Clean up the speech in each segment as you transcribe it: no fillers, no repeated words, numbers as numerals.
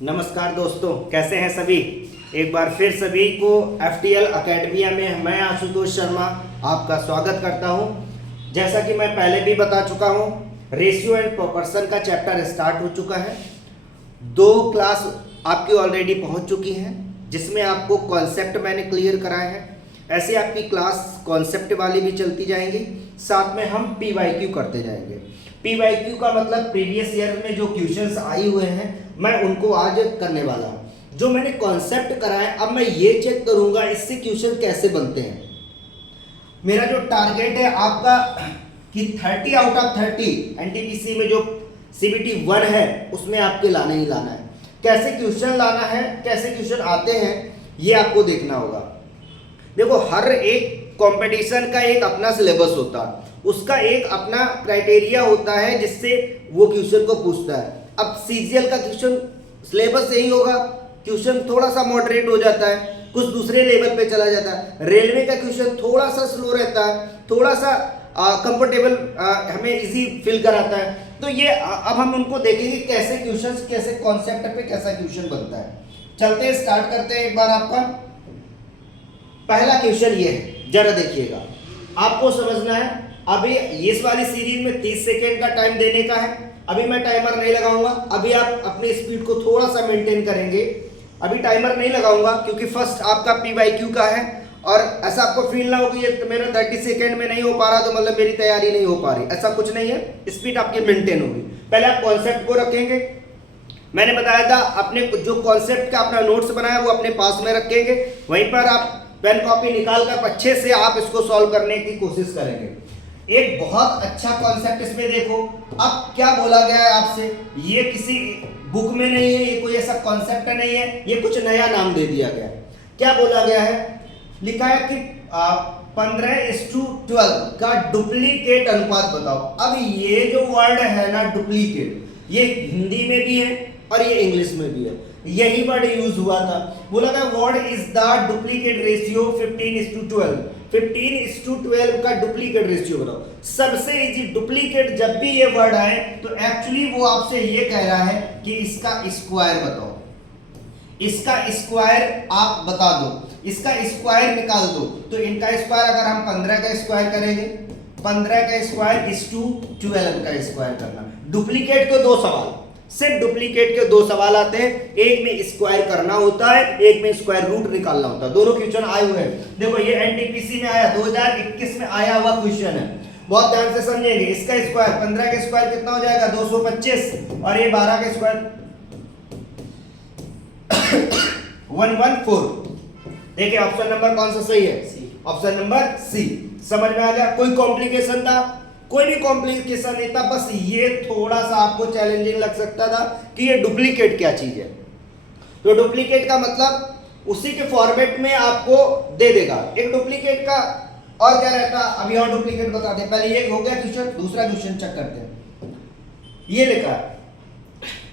नमस्कार दोस्तों, कैसे हैं सभी। एक बार फिर सभी को FTL अकेडमिया में मैं आशुतोष शर्मा आपका स्वागत करता हूं। जैसा कि मैं पहले भी बता चुका हूं, रेशियो एंड प्रोपोर्शन का चैप्टर स्टार्ट हो चुका है। 2 क्लास आपकी ऑलरेडी पहुंच चुकी हैं, जिसमें आपको कॉन्सेप्ट मैंने क्लियर कराए हैं। ऐसे आपकी क्लास कॉन्सेप्ट वाली भी चलती जाएंगी, साथ में हम PYQ करते जाएंगे। PYQ का मतलब प्रीवियस ईयर में जो क्वेश्चंस आए हुए हैं, मैं उनको आज करने वाला हूं। जो मैंने कॉन्सेप्ट कराया, अब मैं ये चेक करूंगा इससे क्वेश्चन कैसे बनते हैं। मेरा जो टारगेट है आपका कि 30 आउट ऑफ 30 NTPC में जो CBT 1 है उसमें आपके लाना ही लाना है। कैसे क्वेश्चन लाना है, कैसे क्वेश्चन आते हैं, ये आपको देखना होगा। देखो, हर एक कंपटीशन का एक अपना सिलेबस होता है, उसका एक अपना क्राइटेरिया होता है जिससे वो क्वेश्चन को पूछता है। अब CGL का क्वेश्चन सिलेबस यही होगा, क्वेश्चन थोड़ा सा मॉडरेट हो जाता है, कुछ दूसरे लेवल पे चला जाता है। रेलवे का क्वेश्चन थोड़ा सा स्लो रहता है, थोड़ा सा कंफर्टेबल हमें इजी फील कराता है। तो ये अब हम उनको देखेंगे कैसे क्वेश्चन, कैसे कॉन्सेप्ट पे कैसा क्वेश्चन बनता है। चलते हैं, स्टार्ट करते हैं। एक बार आपका पहला क्वेश्चन ये है, जरा देखिएगा, आपको समझना है। अभी इस वाली सीरीज में 30 सेकेंड का टाइम देने का है। अभी मैं टाइमर नहीं लगाऊंगा, अभी आप अपनी स्पीड को थोड़ा सा मेंटेन करेंगे। अभी टाइमर नहीं लगाऊंगा क्योंकि फर्स्ट आपका PYQ का है, और ऐसा आपको फील ना हो कि ये मेरा 30 सेकेंड में नहीं हो पा रहा तो मतलब मेरी तैयारी नहीं हो पा रही, ऐसा कुछ नहीं है। स्पीड आपकी मेंटेन होगी। पहले आप कॉन्सेप्ट को रखेंगे। मैंने बताया था अपने जो कॉन्सेप्ट का अपना नोट्स बनाया वो अपने पास में रखेंगे, वहीं पर आप पेन कॉपी निकाल कर अच्छे से आप इसको सॉल्व करने की कोशिश करेंगे। एक बहुत अच्छा कॉन्सेप्ट इसमें देखो। अब क्या बोला गया है आपसे, ये किसी बुक में नहीं है, ये कोई ऐसा कॉन्सेप्ट नहीं है, ये कुछ नया नाम दे दिया गया। क्या बोला गया है, लिखा है कि 15:12 का डुप्लीकेट अनुपात बताओ। अब ये जो वर्ड है ना डुप्लीकेट, ये हिंदी में भी है और ये इंग्लिश में भी है। यही वर्ड यूज हुआ था। बोला था what is the duplicate ratio 15:12। 15:12 का डुप्लीकेट रेशियो बताओ। सबसे इजी डुप्लीकेट, जब भी ये वर्ड आए तो एक्चुअली वो आपसे ये कह रहा है कि इसका स्क्वायर बताओ, इसका स्क्वायर आप बता दो, इसका स्क्वायर निकाल दो। तो इनका स्क्वायर अगर हम 15 का स्क्वायर करेंगे, 15 का स्क्वायर इज टू 12 का स्क्वायर करना। डुप्लीकेट के 2 सवाल, सिर्फ डुप्लीकेट के 2 सवाल आते हैं। एक में स्क्वायर करना होता है, एक में स्क्वायर रूट निकालना होता है। दोनों क्वेश्चन आए हुए हैं। देखो, ये NTPC में आया, 2021 में आया हुआ क्वेश्चन है। बहुत ध्यान से समझेंगे। इसका स्क्वायर 15 का स्क्वायर कितना हो जाएगा 225, और ये 12 का स्क्वायर 114। देखिए ऑप्शन नंबर कौन सा सही है, ऑप्शन नंबर C। समझ में आ गया। कोई कॉम्प्लिकेशन था, कोई भी कॉम्प्लिकेशन नहीं था, बस ये थोड़ा सा आपको चैलेंजिंग लग सकता था कि ये डुप्लीकेट क्या चीज है। तो डुप्लीकेट का मतलब उसी के फॉर्मेट में आपको दे देगा। एक डुप्लीकेट का और क्या रहता, अभी और डुप्लीकेट बता दे। पहले ये हो गया क्वेश्चन, दूसरा क्वेश्चन चेक करते हैं। ये लिखा है,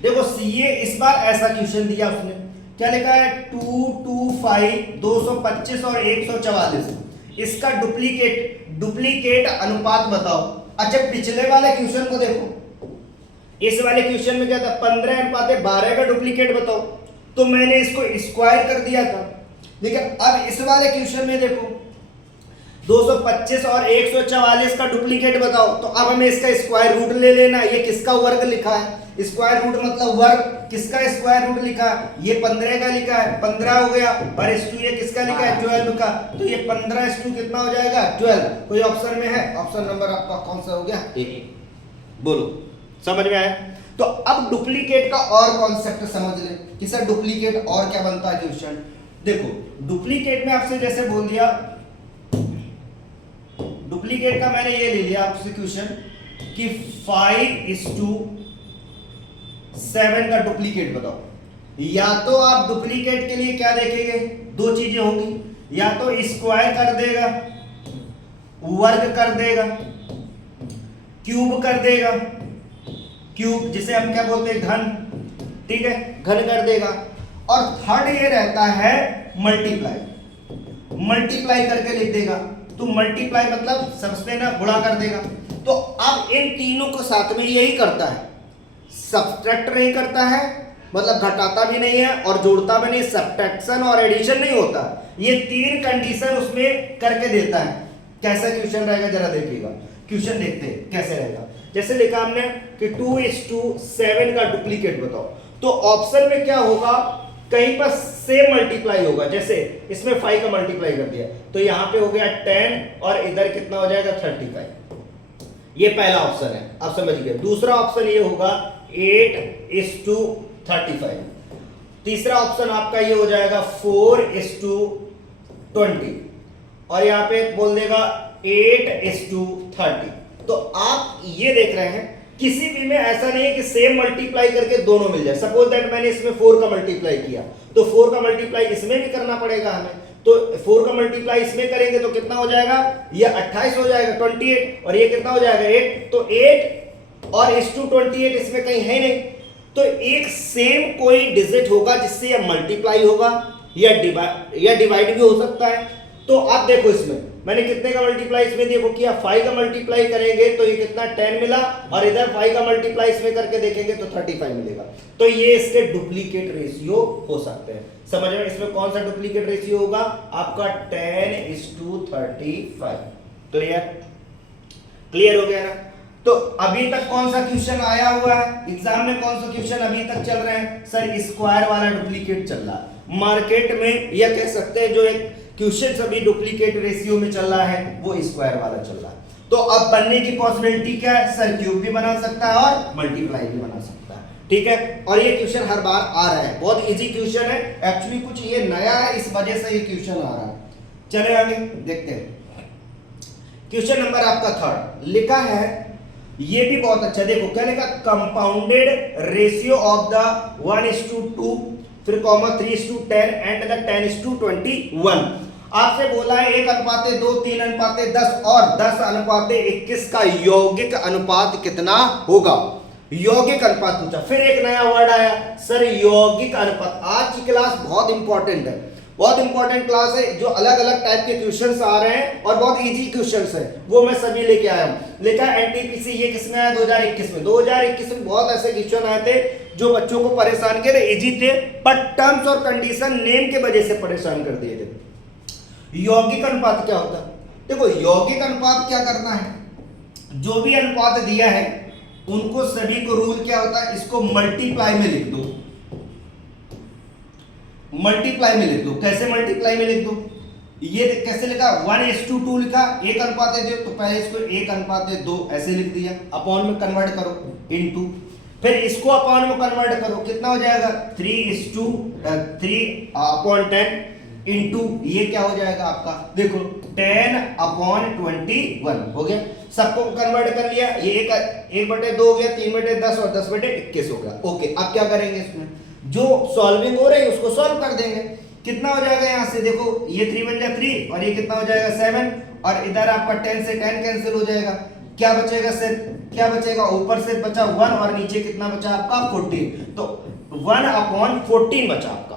देखो ये इस बार ऐसा क्वेश्चन दिया उसने, क्या लिखा है 225, 225 और 144, इसका डुप्लीकेट अनुपात बताओ। अच्छा, पिछले वाले क्वेश्चन को देखो, इस वाले क्वेश्चन में क्या था 15:12 का डुप्लीकेट बताओ, तो मैंने इसको स्क्वायर कर दिया था। लेकिन अब इस वाले क्वेश्चन में देखो 225 और 144 का डुप्लीकेट बताओ, तो अब हमें इसका स्क्वायर रूट ले लेना। ये किसका वर्ग लिखा है, स्क्वायर रूट मतलब वर्ग, किसका स्क्वायर रूट लिखा है, ये 15 का लिखा है, 15 हो गया, और S2 ये किसका लिखा है 12 का, तो ये 15:2 कितना हो जाएगा 12। कोई ऑप्शन में है, ऑप्शन नंबर आपका कौन सा हो गया 1। बोलो, समझ में आया। तो अब डुप्लीकेट का और कॉन्सेप्ट समझ ले कि सर डुप्लीकेट और क्या बनता है क्वेश्चन। देखो, डुप्लीकेट में आपसे जैसे बोल दिया, डुप्लीकेट का मैंने ये ले लिया आपसे क्वेश्चन कि 5:7 का डुप्लीकेट बताओ। या तो आप डुप्लीकेट के लिए क्या देखेंगे, 2 चीजें होंगी, या तो स्क्वायर कर देगा, वर्ग कर देगा, क्यूब कर देगा, क्यूब जिसे हम क्या बोलते हैं घन, ठीक है, घन कर देगा। और थर्ड ये रहता है मल्टीप्लाई करके लिख देगा। तो मल्टीप्लाई मतलब सबसे ना गुणा कर देगा। तो अब इन तीनों को साथ में यही करता है, सब्ट्रैक्ट नहीं करता है मतलब घटाता भी नहीं है और जोड़ता भी नहीं, सब्ट्रैक्शन और एडिशन नहीं होता, ये तीन कंडीशन उसमें करके देता है। कैसा क्वेश्चन रहेगा जरा देखिएगा, क्वेश्चन देखते हैं कैसे रहेगा। जैसे लिखा हमने कि 2:7 का डुप्लीकेट बताओ, तो ऑप्शन में क्या होगा, कहीं पर सेम मल्टीप्लाई होगा, जैसे इसमें 5 का मल्टीप्लाई कर दिया तो यहां पे हो गया 10 और इधर कितना हो जाएगा 35। ये पहला ऑप्शन है, आप समझ गए। दूसरा ऑप्शन ये होगा 8:35। तीसरा ऑप्शन आपका ये हो जाएगा 4:20 और यहां पे बोल देगा 8:30। तो आप ये देख रहे हैं किसी भी में ऐसा नहीं है कि सेम मल्टीप्लाई करके दोनों मिल जाए। सपोज दैट मैंने इसमें 4 का मल्टीप्लाई किया तो 4 का मल्टीप्लाई इसमें भी करना पड़ेगा हमें, तो 4 का मल्टीप्लाई इसमें करेंगे तो कितना हो जाएगा, ये 28 हो जाएगा 28 और ये कितना हो जाएगा 8, तो 8 और 8:28 इसमें कहीं है नहीं, तो एक सेम कोई डिजिट होगा जिससे ये मल्टीप्लाई होगा या डिवाइड भी हो सकता है। तो आप देखो इसमें मैंने कितने का मल्टीप्लाई इसमें देखो किया, 5 का मल्टीप्लाई करेंगे तो ये कितना 10 मिला और इधर 5 का मल्टीप्लाई इसमें करके देखेंगे तो 35 मिलेगा। तो ये इसके डुप्लीकेट रेशियो हो सकते हैं। समझ में, इसमें कौन सा डुप्लीकेट रेशियो होगा आपका 10:35। तो यार क्लियर हो गया ना। तो अभी तक कौन सा क्वेश्चन आया हुआ है एग्जाम में, कौन सा क्वेश्चन अभी तक चल रहे हैं सर, स्क्वायर वाला डुप्लीकेट चल रहा है मार्केट में, या कह सकते हैं जो एक क्वेश्चन अभी डुप्लीकेट रेशियो में चल रहा है वो स्क्वायर वाला चल रहा है। तो अब बनने की पॉसिबिलिटी क्या है सर, क्यूब भी बना सकता है और मल्टीप्लाई भी बना सकता है, ठीक है। और ये क्वेश्चन हर बार आ रहा है, बहुत इजी क्वेश्चन है एक्चुअली, कुछ ये नया है इस वजह से ये क्वेश्चन आ रहा है। चले आगे देखते हैं। क्वेश्चन नंबर आपका 3 लिखा है, ये भी बहुत अच्छा, देखो क्या लिखा, कंपाउंडेड रेशियो ऑफ द 1:2 फिर कॉमा 3:10 एंड द 10:21। आपसे बोला है 1:2, 3:10 और 10:21 का यौगिक अनुपात कितना होगा। यौगिक अनुपात पूछा, फिर एक नया वर्ड आया सर यौगिक अनुपात। आज की क्लास बहुत इंपॉर्टेंट है, बहुत इंपॉर्टेंट क्लास है, जो अलग अलग टाइप के क्वेश्चंस आ रहे हैं और बहुत इजी क्वेश्चंस है वो मैं सभी लेके आया हूं। लिखा एनटीपीसी, ये किसमें आया 2021 में। 2021 में बहुत ऐसे क्वेश्चन आए थे जो बच्चों को परेशान किए थे, इजी थे पर टर्म्स और कंडीशन नेम के वजह से परेशान कर दिए थे। यौगिक अनुपात क्या होता है, देखो यौगिक अनुपात क्या करना है, जो भी अनुपात दिया है उनको सभी को रूल क्या होता है, इसको मल्टीप्लाई में लिख दो, मल्टीप्लाई में लिख दो। कैसे मल्टीप्लाई में लिख दो, ये कैसे लिखा 1:2 लिखा, 1:2 तो पहले इसको 1:2 ऐसे लिख दिया, अपॉन में कन्वर्ट करो इनटू, फिर इसको अपॉन में कन्वर्ट करो कितना हो जाएगा 3:3/10 इनटू ये क्या हो जाएगा आपका, देखो 10/21 हो गया। सबको कन्वर्ट कर लिया, ये 1/2 हो गया, 3/10 और 10/21 हो गया। ओके, अब क्या करेंगे, इसमें जो सॉल्विंग हो रही है उसको सॉल्व कर देंगे। कितना हो जाएगा यहाँ से, देखो ये 3 बन जाए 3 और ये कितना हो जाएगा 7 और इधर आपका 10 से 10 कैंसिल हो जाएगा, क्या बचेगा सर, क्या बचेगा, ऊपर से बचा 1 और नीचे कितना बचा आपका 14, तो 1/14 बचा आपका।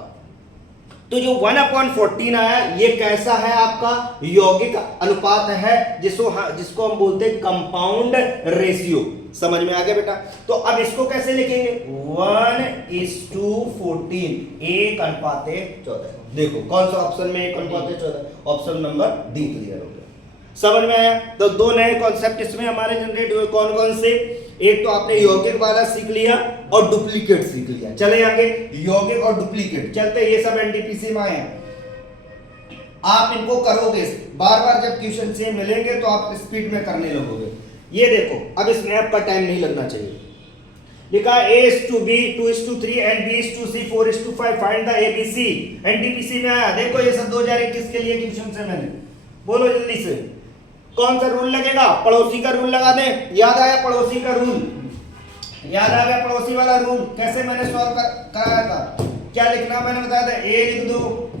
तो जो 1/14 आया ये कैसा है आपका यौगिक अनुपात है, जिसको हम बोलते हैं कंपाउंड रेशियो। समझ में आ गया बेटा। तो अब इसको कैसे लिखेंगे 1:14, 1:14। देखो कौन सा ऑप्शन में 1:14, ऑप्शन नंबर डी क्लियर हो गया। समझ में आया। तो दो नए कॉन्सेप्ट इसमें हमारे जनरेट हुए, कौन कौन से, एक तो आपने यौगिक वाला सीख लिया और डुप्लीकेट सीख लिया। चले आगे, यौगिक और डुप्लीकेट चलते, ये सब एनटीपीसी में आए हैं। आप इनको करोगे बार बार, जब क्वेश्चन से मिलेंगे तो आप स्पीड में करने लगोगे। ये देखो अब इसमें आपका टाइम नहीं लगना चाहिए। लिखा A:B 2:3 and B:C 4:5 find the ABC। NTPC में आया, देखो ये सब 2021 के लिए क्वेश्चन से मैंने, बोलो जल्दी से कौन सा रूल लगेगा, पड़ोसी का रूल लगा दें। याद आया पड़ोसी का रूल, याद आ गया पड़ोसी वाला रूल, कैसे मैंने सॉल्व कराया था, क्या लिखना मैंने बताया था, A लिख दो,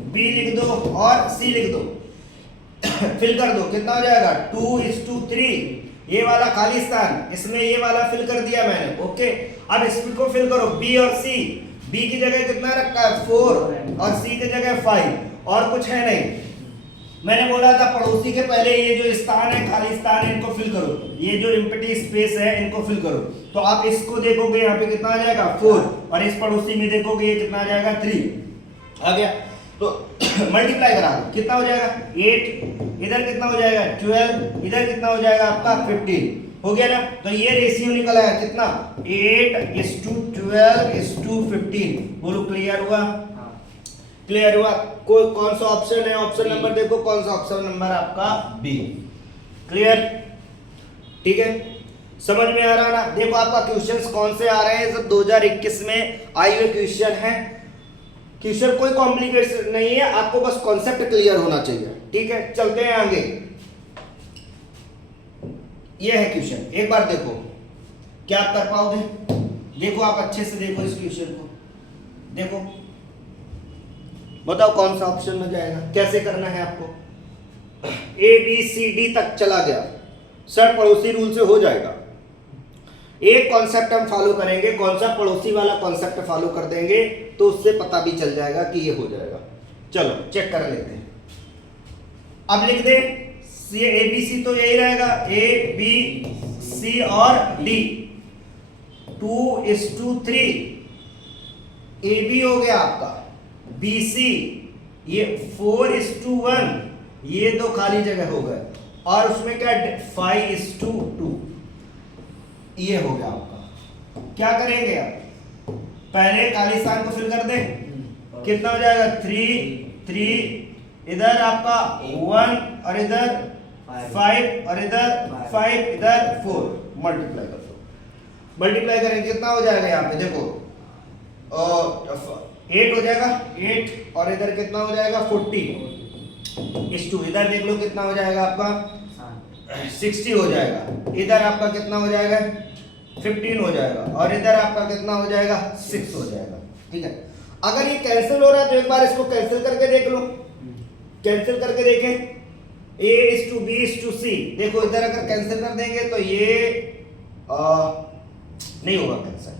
B लिख दो और C लिख दो, फिल कर दो, कितना हो जाएगा 2:3, ये वाला खाली स्थान इसमें ये वाला फिल कर दिया मैंने। ओके, अब इसको फिल करो B और C, B की जगह कितना रखा है 4 और C की जगह 5 और कुछ है नहीं, मैंने बोला था पड़ोसी के पहले ये जो स्थान है, खाली स्थान है, इनको फिल करो, ये जो एम्प्टी स्पेस है इनको फिल करो। तो आप इसको देखोगे यहाँ पे कितना आ जाएगा 4, और इस पड़ोसी में देखोगे ये कितना आ जाएगा 3 आ गया। तो मल्टीप्लाई करा दो, कितना हो जाएगा 8, इधर कितना हो जाएगा 12, इधर कितना हो जाएगा आपका 15 हो गया ना। तो ये रेशियो निकल आया कितना 8:12:15। बोलो क्लियर हुआ? क्लियर हुआ? कोई कौन सा ऑप्शन है? ऑप्शन नंबर देखो, कौन सा ऑप्शन नंबर आपका बी। क्लियर? ठीक है, समझ में आ रहा ना? देखो आपका क्वेश्चंस कौन से आ रहे हैं, सब 2021 में आए हुए क्वेश्चन है। क्वेश्चन कोई कॉम्प्लिकेशन नहीं है, आपको बस कॉन्सेप्ट क्लियर होना चाहिए। ठीक है, चलते हैं आगे। ये है क्वेश्चन, एक बार देखो क्या आप कर पाओगे। देखो आप अच्छे से देखो इस क्वेश्चन को, देखो बताओ कौन सा ऑप्शन में जाएगा, कैसे करना है आपको। ए बी सी डी तक चला गया सर, पड़ोसी रूल से हो जाएगा। एक कॉन्सेप्ट हम फॉलो करेंगे, कौन सा पड़ोसी वाला कॉन्सेप्ट फॉलो कर देंगे तो उससे पता भी चल जाएगा कि ये हो जाएगा। चलो चेक कर लेते हैं। अब लिख दे ये ए बी सी तो यही रहेगा, ए बी सी और डी 2:3। ए बी हो गया आपका, बी सी ये 4:1, ये दो खाली जगह हो गए, और उसमें क्या 5:2 ये हो गया आपका। क्या करेंगे आप, पहले खाली स्थान को फिल कर दें, कितना हो जाएगा 3, इधर आपका 1 और इधर 5 और इधर 5, इधर 4, मल्टीप्लाई कर दो। मल्टीप्लाई करेंगे कितना हो जाएगा, यहाँ पे देखो 8 हो जाएगा, 8 और इधर कितना हो जाएगा 40:2, इधर देख लो कितना हो जाएगा आपका 60 हो जाएगा, इधर आपका कितना हो जाएगा 15 हो जाएगा, और इधर आपका कितना हो जाएगा 6 हो जाएगा। ठीक है, अगर ये कैंसिल हो रहा है तो एक बार इसको कैंसिल करके देख लो। कैंसिल करके देखें, A:B:C, देखो इधर अगर कैंसिल कर देंगे तो ये नहीं होगा कैंसिल,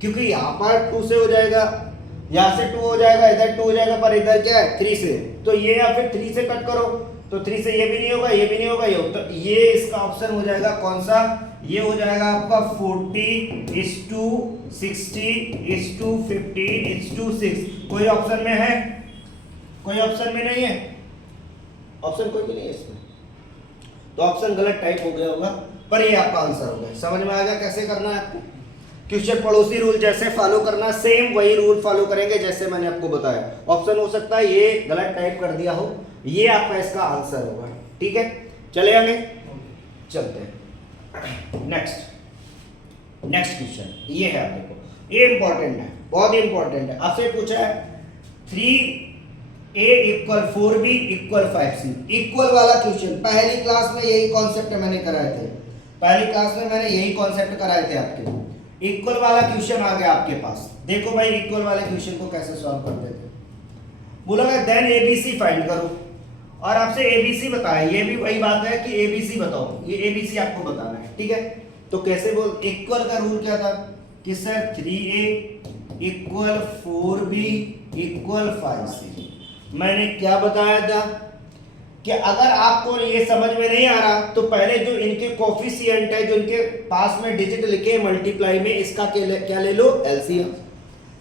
क्योंकि यहाँ पर 2 से हो जाएगा, यहाँ से 2 हो जाएगा, इधर 2 हो जाएगा, पर इधर क्या है 3 से, तो ये या फिर 3 से कट करो तो 3 से ये भी नहीं होगा, ये भी नहीं होगा, ये तो ये इसका ऑप्शन हो जाएगा कौन सा, ये हो जाएगा आपका 40:60:15:6। कोई ऑप्शन में है? कोई ऑप्शन में नहीं है, ऑप्शन कोई भी नहीं है इसमें, तो ऑप्शन गलत टाइप हो गया होगा, पर ये आपका आंसर हो गया। समझ में आ गया कैसे करना है आपको। क्वेश्चन पड़ोसी रूल जैसे फॉलो करना, सेम वही रूल फॉलो करेंगे जैसे मैंने आपको बताया। ऑप्शन हो सकता है ये गलत टाइप कर दिया हो, ये आपका इसका आंसर होगा। ठीक है, चले आगे, चलते हैं नेक्स्ट क्वेश्चन। ये है, आप देखो ये इंपॉर्टेंट है, बहुत इंपॉर्टेंट है। आपसे पूछा है 3A = 4B = 5C, इक्वल वाला क्वेश्चन। पहली क्लास में यही कॉन्सेप्ट मैंने कराए थे, पहली क्लास में मैंने यही कॉन्सेप्ट कराए थे आपके। इक्वल वाला क्वेश्चन आ गया आपके पास। देखो भाई इक्वल वाले क्वेश्चन को कैसे सॉल्व करते थे। बोला गया देन ABC फाइंड करो, और आपसे ABC बताया, ये भी वही बात है कि ABC बताओ, ये ABC आपको बताना है। ठीक है, तो कैसे बोल, इक्वल का रूल क्या था कि सर 3A = 4B = 5C। मैंने क्या बताया था कि अगर आपको ये समझ में नहीं आ रहा तो पहले जो इनके कोफिशिएंट है, जो इनके पास में डिजिट लिखे मल्टीप्लाई में, इसका क्या ले लो, एलसीएम।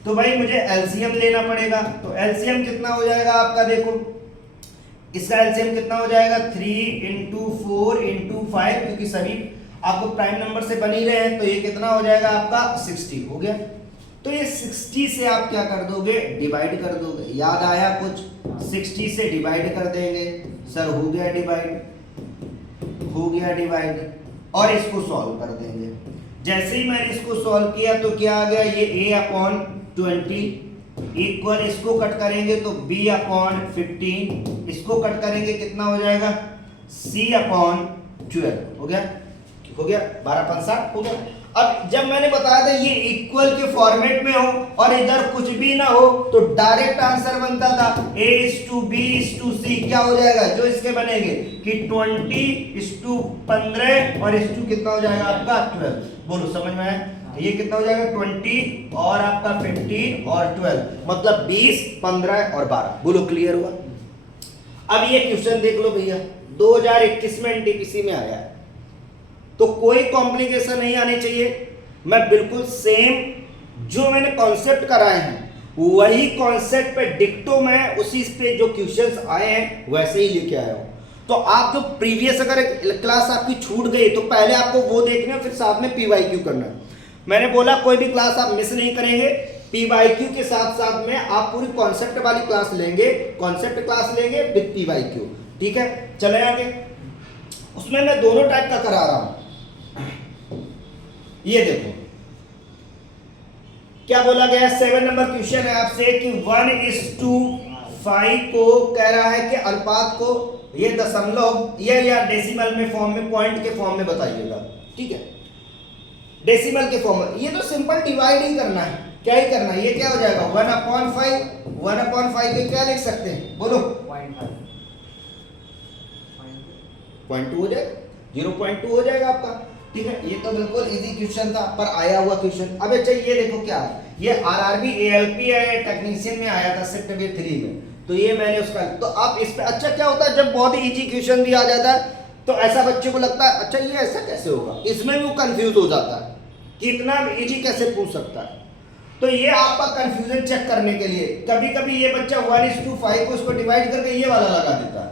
तो भाई मुझे एलसीएम लेना पड़ेगा, तो एलसीएम कितना हो जाएगा आपका, देखो इसका एलसीएम कितना हो जाएगा 3 × 4 × 5, क्योंकि सभी आपको प्राइम नंबर से बन ही रहे हैं, तो ये कितना हो जाएगा आपका 60 हो गया। तो ये 60 से आप क्या कर दोगे, डिवाइड कर दोगे। याद आया कुछ, 60 से डिवाइड कर देंगे, सर हो गया डिवाइड, और इसको सॉल्व कर देंगे। जैसे ही मैंने इसको सॉल्व किया तो क्या आ गया, ये A/20 इक्वल, इसको कट करेंगे तो B/15, इसको कट करेंगे कितना हो जाएगा C/12 हो गया 12/5 हो गया। अब जब मैंने बताया था ये इक्वल के फॉर्मेट में हो और इधर कुछ भी ना हो तो डायरेक्ट आंसर बनता था A:B:C, क्या हो जाएगा जो इसके बनेंगे कि 20:15 और इस कितना हो जाएगा आपका 12। बोलो समझ में आया, ये कितना हो जाएगा 20 और आपका 15 और 12, मतलब 20, 15 और 12। बोलो क्लियर हुआ। अब ये क्वेश्चन देख लो भैया, 2021 में एनटीपीसी में आया है, तो कोई कॉम्प्लिकेशन नहीं आनी चाहिए। मैं बिल्कुल सेम जो मैंने कॉन्सेप्ट कराए हैं वही कॉन्सेप्ट पे डिक्टो मैं उसी पे जो क्वेश्चंस आए हैं वैसे ही लेके आया हूं। तो आप जो प्रीवियस अगर क्लास आपकी छूट गई तो पहले आपको वो देखना है, फिर साथ में पीवाईक्यू करना है। मैंने बोला कोई भी क्लास आप मिस नहीं करेंगे, पीवाईक्यू के साथ साथ में आप पूरी कॉन्सेप्ट वाली क्लास लेंगे, कॉन्सेप्ट क्लास लेंगे विद पीवाईक्यू, ठीक है। चले आगे, उसमें मैं दोनों टाइप का करा रहा हूं। ये देखो क्या बोला गया, 7 नंबर क्वेश्चन है आपसे कि 1:5 को कह रहा है कि अनुपात को ये दशमलव या डेसिमल में फॉर्म में, पॉइंट के फॉर्म में बताइएगा, ठीक है, डेसिमल के फॉर्म में। ये तो सिंपल डिवाइड ही करना है, क्या ही करना है, ये क्या हो जाएगा 1/5 के क्या लिख सकते हैं, बोलो 0.2 हो जाएगा, 0.2 हो जाएगा आपका, ठीक है। ये तो बिल्कुल इजी क्वेश्चन था पर आया हुआ क्वेश्चन। अब अच्छा ये देखो क्या है, ये आरआरबी एएलपी है टेक्नीशियन में आया था शिफ्ट में 3 में, तो ये मैंने उसका, तो आप इस पे अच्छा क्या होता है जब बहुत ही इजी क्वेश्चन भी आ जाता है तो ऐसा बच्चे को लगता है अच्छा ये ऐसा कैसे होगा, इसमें भी वो कंफ्यूज हो जाता है कि इतना इजी कैसे पूछ सकता है। तो ये आपका कंफ्यूजन चेक करने के लिए कभी कभी ये बच्चा 1:5 को उसको डिवाइड करके ये वाला लगा देता है,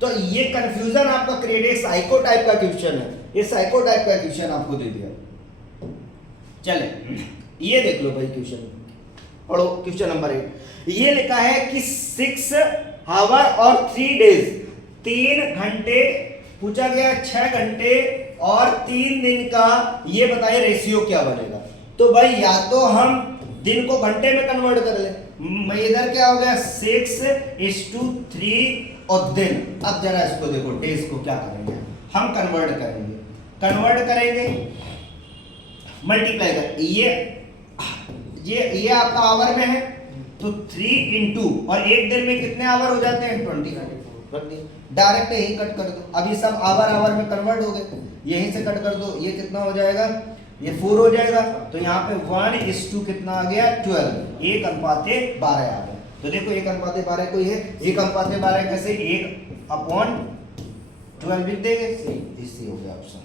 तो ये कंफ्यूजन आपका क्रिएट, साइको टाइप का क्वेश्चन है, ये साइको टाइप का क्वेश्चन आपको दे दिया। चले ये देख लो भाई क्वेश्चन, पढ़ो क्वेश्चन नंबर 8। ये लिखा है कि 6 आवर और 3 डेज, 3 घंटे पूछा गया, 6 घंटे और 3 दिन का ये बताइए रेशियो क्या बनेगा। तो भाई या तो हम दिन को घंटे में कन्वर्ट कर ले, इधर क्या हो गया 6:3 और दिन। अब जरा इसको देखो डेज को क्या करेंगे हम, कन्वर्ट करेंगे मल्टीप्लाई कर, ये आपका आवर में है तो 3 इंटू, और एक दिन में कितने आवर हो जाते हैं 20, डायरेक्ट यही कट कर दो। अब ये सब आवर में कन्वर्ट हो गए, यहीं से कट कर दो, ये कितना हो जाएगा, ये 4 हो जाएगा, तो यहाँ पे 1:2 कितना आ गया 12, 1:12 आ गया। तो देखो 1:12 कोई है, 1:12 कैसे, 1/12 लिख देंगे, सी हो गया ऑप्शन,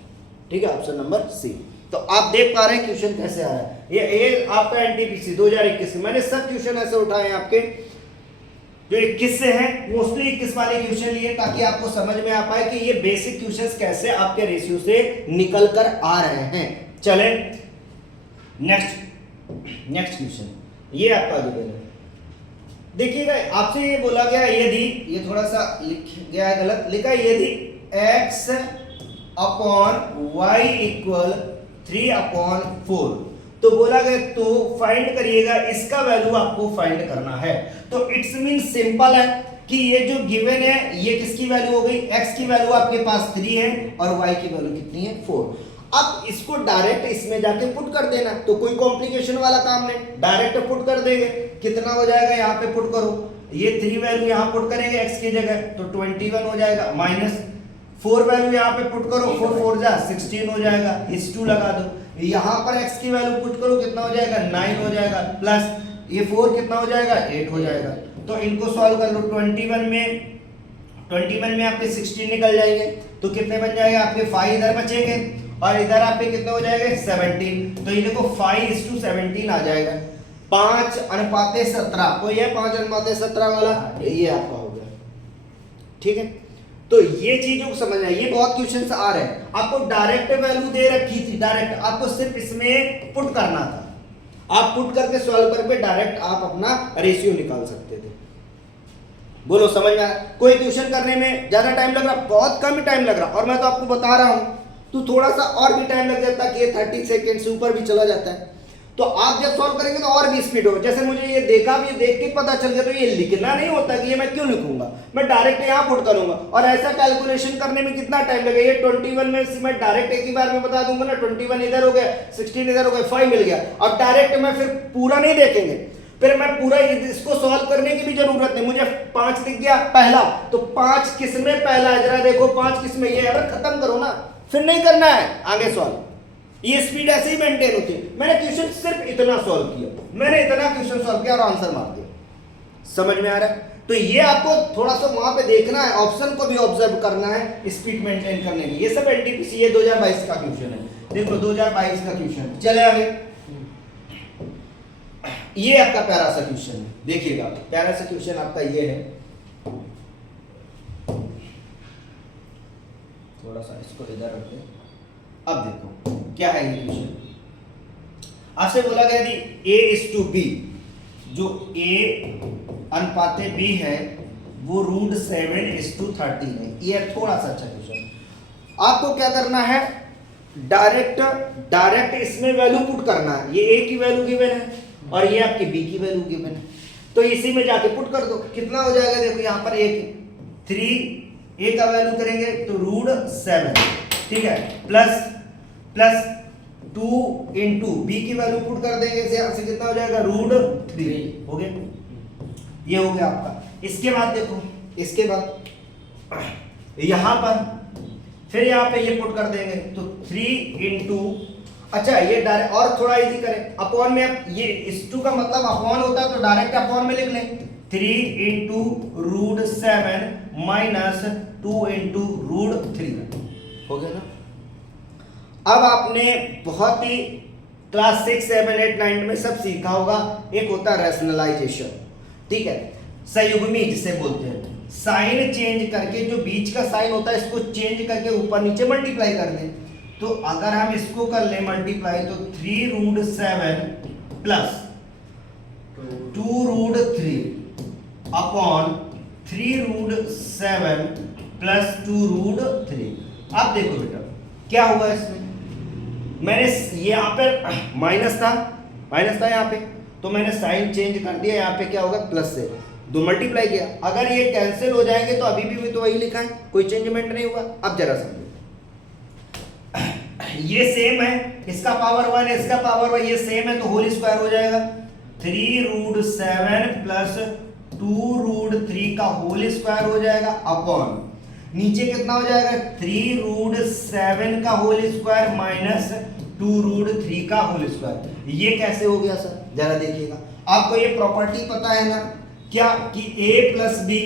ठीक है, ऑप्शन नंबर सी। तो आप देख पा रहे हैं क्वेश्चन कैसे आ रहा है, ये आपका एनटीपीसी 2021 मैंने सब क्वेश्चन ऐसे उठाए हैं आपके जो 21 से हैं, मोस्टली 21 वाले क्वेश्चन लिए ताकि आपको समझ में आ पाए कि ये बेसिक क्वेश्चंस कैसे आपके रेशियो से निकल कर आ रहे हैं। चले नेक्स्ट क्वेश्चन, ये आपका गिवन है, देखिएगा आपसे ये बोला गया यदि, ये थोड़ा सा लिख गया है गलत, लिखा यदि x/y = 3/4, तो बोला गया तो फाइंड करिएगा, इसका वैल्यू आपको फाइंड करना है। तो इट्स मीन सिंपल है कि ये जो गिवन है ये किसकी वैल्यू हो गई, x की वैल्यू आपके पास 3 है और y की वैल्यू कितनी है 4। अब इसको डायरेक्ट इसमें जाके पुट कर देना, तो कोई कॉम्प्लिकेशन वाला काम नहीं, डायरेक्ट पुट कर देंगे, कितना हो जाएगा यहाँ पे पुट करो, ये 3 वैल्यू यहाँ पुट करेंगे x की जगह तो 21 हो जाएगा, माइनस 4 वैल्यू यहाँ पे पुट करो, 4 4 जा 16 हो जाएगा, इस 2 लगा दो, यहाँ पर x की वैल्यू पुट करो कितना हो जाएगा 9 हो जाएगा, प्लस ये 4 कितना हो जाएगा 8 हो जाएगा। तो इनको सॉल्व कर लो, 21 में आपके 16 निकल जाएंगे तो कितने बन जाएंगे आपके 5 इधर बचेंगे और इधर आपके कितने हो जाएंगे 17, तो ये देखो 5:17 आ जाएगा, 5:17, तो ये 5:17 वाला ये आपका हो गया, ठीक है। तो ये चीजों को समझना है, ये बहुत क्वेश्चंस आ रहे हैं, आपको डायरेक्ट वैल्यू दे रखी थी, डायरेक्ट आपको सिर्फ इसमें पुट करना था, आप पुट करके सॉल्व करके डायरेक्ट आप अपना रेशियो निकाल सकते थे। बोलो समझ में आया? कोई क्वेश्चन करने में ज्यादा टाइम लग रहा, बहुत कम टाइम लग रहा, और मैं तो आपको बता रहा हूं तो थोड़ा सा और भी टाइम लग जाता है कि 30 सेकेंड से ऊपर भी चला जाता है, तो आप जब सॉल्व करेंगे तो और भी स्पीड होगा। जैसे मुझे ये देखा भी, देख के पता चल गया, तो ये लिखना नहीं होता कि ये मैं क्यों लिखूंगा, मैं डायरेक्ट यहाँ पुट करूंगा, और ऐसा कैलकुलेशन करने में कितना टाइम लगेगा, ये 21 में से मैं डायरेक्ट एक ही बार में बता दूंगा ना, 21 इधर हो गया, 16 इधर हो गया, 5 मिल गया। अब डायरेक्ट मैं फिर पूरा नहीं देखेंगे, फिर मैं पूरा इसको सॉल्व करने की भी जरूरत नहीं, मुझे 5 दिख गया पहला, तो 5 किस में पहला है, जरा देखो 5 किस में, ये अगर खत्म करो ना, फिर नहीं करना है आगे सॉल्व, ये स्पीड ऐसे ही मेंटेन होती है। मैंने क्वेश्चन सिर्फ इतना सॉल्व किया, मैंने इतना क्वेश्चन सॉल्व किया और आंसर मार दिया, समझ में आ रहा है? तो ये आपको थोड़ा सा वहां पे देखना है, ऑप्शन को भी ऑब्जर्व करना है स्पीड मेंटेन करने के लिए। ये सब एनटीपीसी, ये 2022 का क्वेश्चन है, देखो 2022 का क्वेश्चन। चले आगे, ये आपका प्यारा सा क्वेश्चन है, देखिएगा प्यारा सा क्वेश्चन आपका ये है, थोड़ा सा इसको इधर रख दे। अब देखो क्या है ये क्वेश्चन, आपसे बोला गया थी A/B, जो A अनुपाते B है वो √7:13 है। ये थोड़ा सा अच्छा क्वेश्चन। आपको क्या करना है, डायरेक्ट इसमें वैल्यू पुट करना है। ये A की वैल्यू गिवन है और ये आपकी B की वैल्यू गिवन है, तो इसी में जाके पुट कर दो। कितना हो जाएगा, देखो यहाँ पर 3 A का वैल्यू करेंगे तो √7, ठीक है, प्लस 2 इंटू B की वैल्यू पुट कर देंगे, यहाँ से कितना हो जाएगा √3 हो गया, ये हो गया आपका। इसके बाद देखो, इसके बाद यहां पर फिर यहाँ पे ये पुट कर देंगे तो 3 इंटू, अच्छा ये डायरेक्ट और थोड़ा इजी करें, अपॉन में, अब ये इस 2 का मतलब अपॉन होता है तो डायरेक्ट अपॉन में लिख लें, 3 इंटू √7 माइनस 2 इंटू √3 हो गया ना। अब आपने बहुत ही क्लास 6, 7, 8, 9 में सब सीखा होगा, एक होता है रैशनलाइजेशन, ठीक है, संयुग्मी जिसे बोलते हैं। साइन चेंज करके, जो बीच का साइन होता है इसको चेंज करके ऊपर नीचे मल्टीप्लाई कर दें। तो अगर हम इसको कर लें मल्टीप्लाई तो 3√7 प्लस 2√3 अपॉन 3√7 प्लस 2√3। अब देखो बेटा क्या होगा इसमें, मैंने यहाँ पर माइनस था यहाँ पे, तो मैंने साइन चेंज कर दिया, यहाँ पे क्या होगा प्लस से 2 मल्टीप्लाई किया। अगर ये कैंसिल हो जाएंगे तो अभी भी तो वही लिखा है, कोई चेंजमेंट नहीं हुआ। अब जरा समझो, ये सेम है, इसका पावर 1 है, इसका पावर 1, ये सेम है तो होल स्क्वायर हो जाएगा। 3√7 प्लस 2√3 का होल स्क्वायर हो जाएगा अपॉन नीचे कितना हो जाएगा 3√7 का होल स्क्वायर माइनस 2√3 का होल स्क्वायर। ये कैसे हो गया सर, जरा देखिएगा। आपको ये प्रॉपर्टी पता है ना क्या, कि a प्लस बी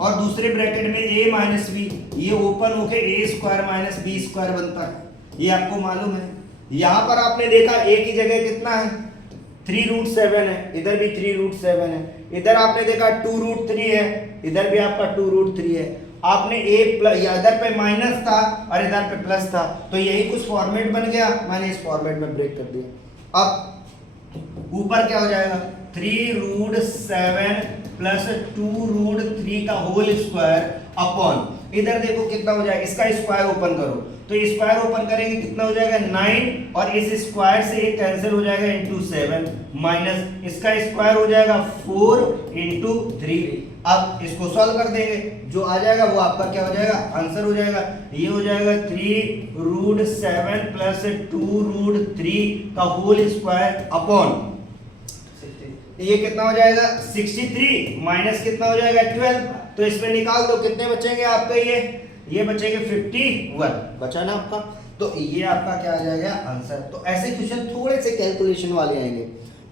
और दूसरे ब्रैकेट में a माइनस बी, ये ओपन होके a² माइनस बी स्क्वायर बनता है, ये आपको मालूम है। यहां पर आपने देखा a की जगह कितना है 3√7 है, इधर भी 3√7 है, इधर आपने देखा 2√3 है, इधर भी आपका 2√3 है। आपने a प्लस, इधर पे माइनस था और इधर पे प्लस था, तो यही कुछ फॉर्मेट बन गया, मैंने इस फॉर्मेट में ब्रेक कर दिया। अब ऊपर क्या हो जाएगा 3√7 प्लस 2√3 का होल स्क्वायर अपॉन, इधर देखो कितना हो जाएगा, इसका स्क्वायर ओपन करो तो स्क्वायर ओपन करेंगे कितना हो जाएगा 9, और इस स्क्वायर से ये कैंसिल हो जाएगा इंटू 7 माइनस इसका स्क्वायर हो जाएगा 4 इंटू 3। अब इसको सॉल्व कर देंगे, जो आ जाएगा वो आपका क्या हो जाएगा आंसर हो जाएगा। ये हो जाएगा 3√7 प्लस 2√3 का होल स्क्वायर अपॉन, ये कितना हो जाएगा 63 माइनस कितना हो जाएगा 12, तो इसमें निकाल दो कितने बचेंगे आपके, ये बचेंगे 51 बचा ना आपका। तो ये आपका क्या आ जाएगा आंसर। तो ऐसे क्वेश्चन थोड़े से कैलकुलेशन वाले आएंगे,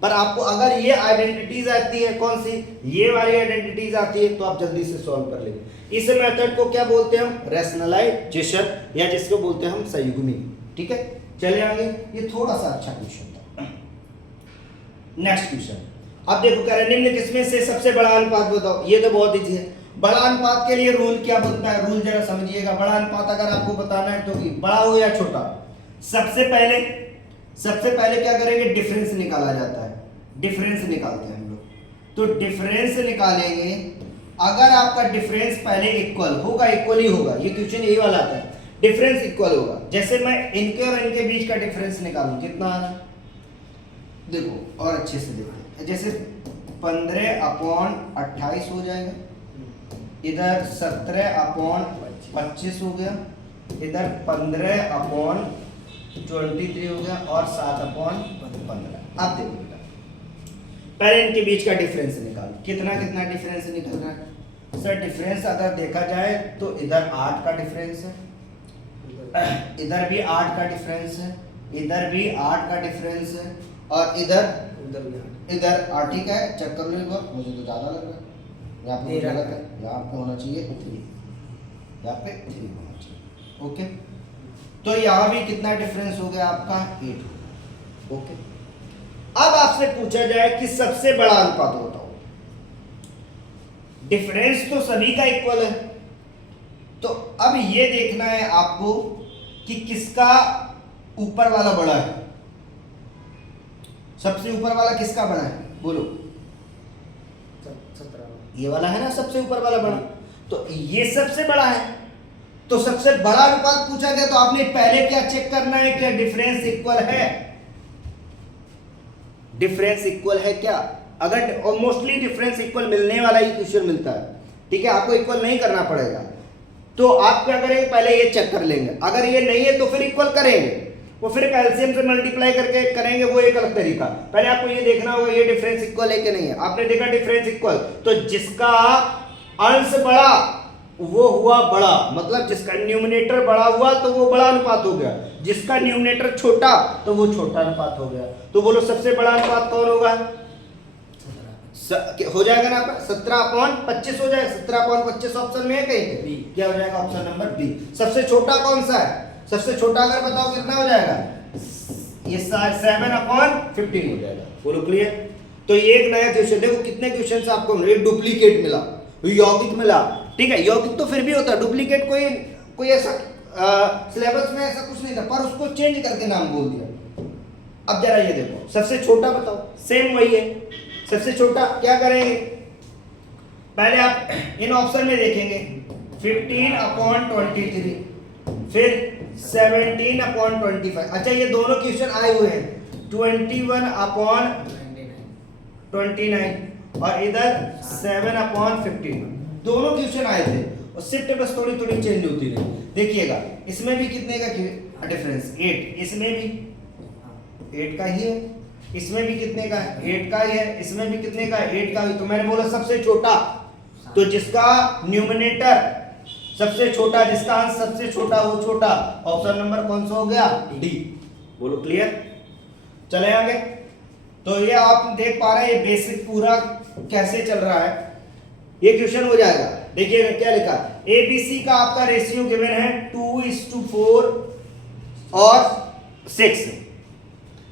पर आपको अगर ये आइडेंटिटीज आती है, कौन सी ये वाली आइडेंटिटीज आती है, तो आप जल्दी से सॉल्व कर लेंगे। इस मेथड को क्या बोलते हैं हम, रैशनलाइजेशन, या जिसको बोलते हैं हम संयुग्मी। ठीक है, चले आगे। ये थोड़ा सा अच्छा क्वेश्चन था। नेक्स्ट क्वेश्चन, अब देखो कह रहे निम्न किसमें से सबसे बड़ा अनुपात बताओ। ये तो बहुत इजी है। बड़ा अनुपात के लिए रूल क्या बनता है, रूल जरा समझिएगा। बड़ा अनुपात अगर आपको बताना है तो कि बड़ा हो या छोटा, सबसे पहले क्या करेंगे, डिफरेंस निकाला जाता है। डिफरेंस निकालते हैं हम लोग, तो डिफरेंस निकालेंगे। अगर आपका डिफरेंस पहले इक्वल होगा, इक्वल ही होगा, ये क्वेश्चन यही वाला आता है, डिफरेंस इक्वल होगा। जैसे मैं इनके और इनके बीच का डिफरेंस निकालूं, कितना आ रहा है देखो, और अच्छे से देखो। जैसे 15/28 हो जाएगा, इधर 17/25 हो गया, इधर 15/23 हो गया, और 7/15। अब देखो बेटा, पहले इनके बीच का डिफरेंस निकालो। कितना कितना डिफरेंस निकल रहा है सर? डिफरेंस अगर देखा जाए तो इधर 8 का डिफरेंस है, इधर भी 8 का डिफरेंस है, इधर भी 8 का डिफरेंस है, और इधर 8 ही का है। चेक कर लो एक बार, मुझे तो ज्यादा लग रहा है। यहाँ पे गलत है, यहाँ पे होना चाहिए 3, यहाँ पे 3 होना चाहिए। ओके, तो यहाँ भी कितना डिफरेंस हो गया आपका 8। ओके, अब आपसे पूछा जाए कि सबसे बड़ा अनुपात बताओ। डिफरेंस तो सभी का इक्वल है, तो अब ये देखना है आपको कि किसका ऊपर वाला बड़ा है। सबसे ऊपर वाला किसका बड़ा है, बोलो। 17 ये वाला है ना सबसे ऊपर वाला बड़ा, तो ये सबसे बड़ा है। तो सबसे बड़ा अनुपात पूछा गया, तो आपने पहले क्या चेक करना है, क्या डिफरेंस इक्वल है। डिफरेंस इक्वल है क्या, अगर मोस्टली डिफरेंस इक्वल मिलने वाला ही क्वेश्चन मिलता है, ठीक है, आपको इक्वल नहीं करना पड़ेगा। तो आप क्या करेंगे, पहले ये चेक कर लेंगे, अगर ये नहीं है तो फिर इक्वल करेंगे, वो फिर एलसीएम से मल्टीप्लाई करके करेंगे, वो एक अलग तरीका। पहले आपको ये देखना होगा ये डिफरेंस इक्वल है कि नहीं है। आपने देखा डिफरेंस इक्वल, तो जिसका अंश बड़ा वो हुआ बड़ा, मतलब जिसका न्यूमरेटर बड़ा हुआ तो वो बड़ा अनुपात हो गया, जिसका न्यूमरेटर छोटा तो वो छोटा अनुपात हो गया। तो बोलो सबसे बड़ा अनुपात कौन होगा, हो जाएगा ना 17/25 हो जाएगा। 17/25 ऑप्शन में है कहीं पे, क्या हो जाएगा ऑप्शन नंबर बी। सबसे छोटा कौन सा है, सबसे छोटा अगर बताओ कितना हो जाएगा, ये 7/15 हो जाएगा। बोलो क्लियर। तो ये एक नया क्वेश्चन, देखो कितने क्वेश्चन आपको मिले, डुप्लीकेट मिला, यौगिक मिला, ठीक है, यौगिक तो फिर भी होता है, डुप्लीकेट कोई ऐसा सिलेबस में ऐसा कुछ नहीं था, पर उसको चेंज करके नाम बोल दिया। अब जरा ये देखो, सबसे छोटा बताओ, सेम वही है। सबसे छोटा क्या करेंगे, पहले आप इन ऑप्शन में देखेंगे 15/23, फिर 17/25। अच्छा, ये दोनों क्वेश्चन आए हुए हैं 21/29 और इधर 7/15, दोनों क्वेश्चन आए थे, और शिफ्ट बस थोड़ी थोड़ी चेंज होती रही। देखिएगा इसमें भी कितने का डिफरेंस, 8, इसमें भी 8 का ही है, इसमें भी कितने का है, 8 का ही है, इसमें भी कितने का है, 8 का ही। तो मैंने बोला सबसे छोटा, तो जिसका न्यूमरेटर सबसे छोटा, जिसका अंश सबसे छोटा वो छोटा, ऑप्शन नंबर कौन सा हो गया, डी। बोलो क्लियर। चले आगे। तो ये आप देख पा रहे हैं बेसिक पूरा कैसे चल रहा है, ये क्वेश्चन हो जाएगा। देखिए क्या लिखा, एबीसी का आपका रेशियो गिवन है 2:4 और 6।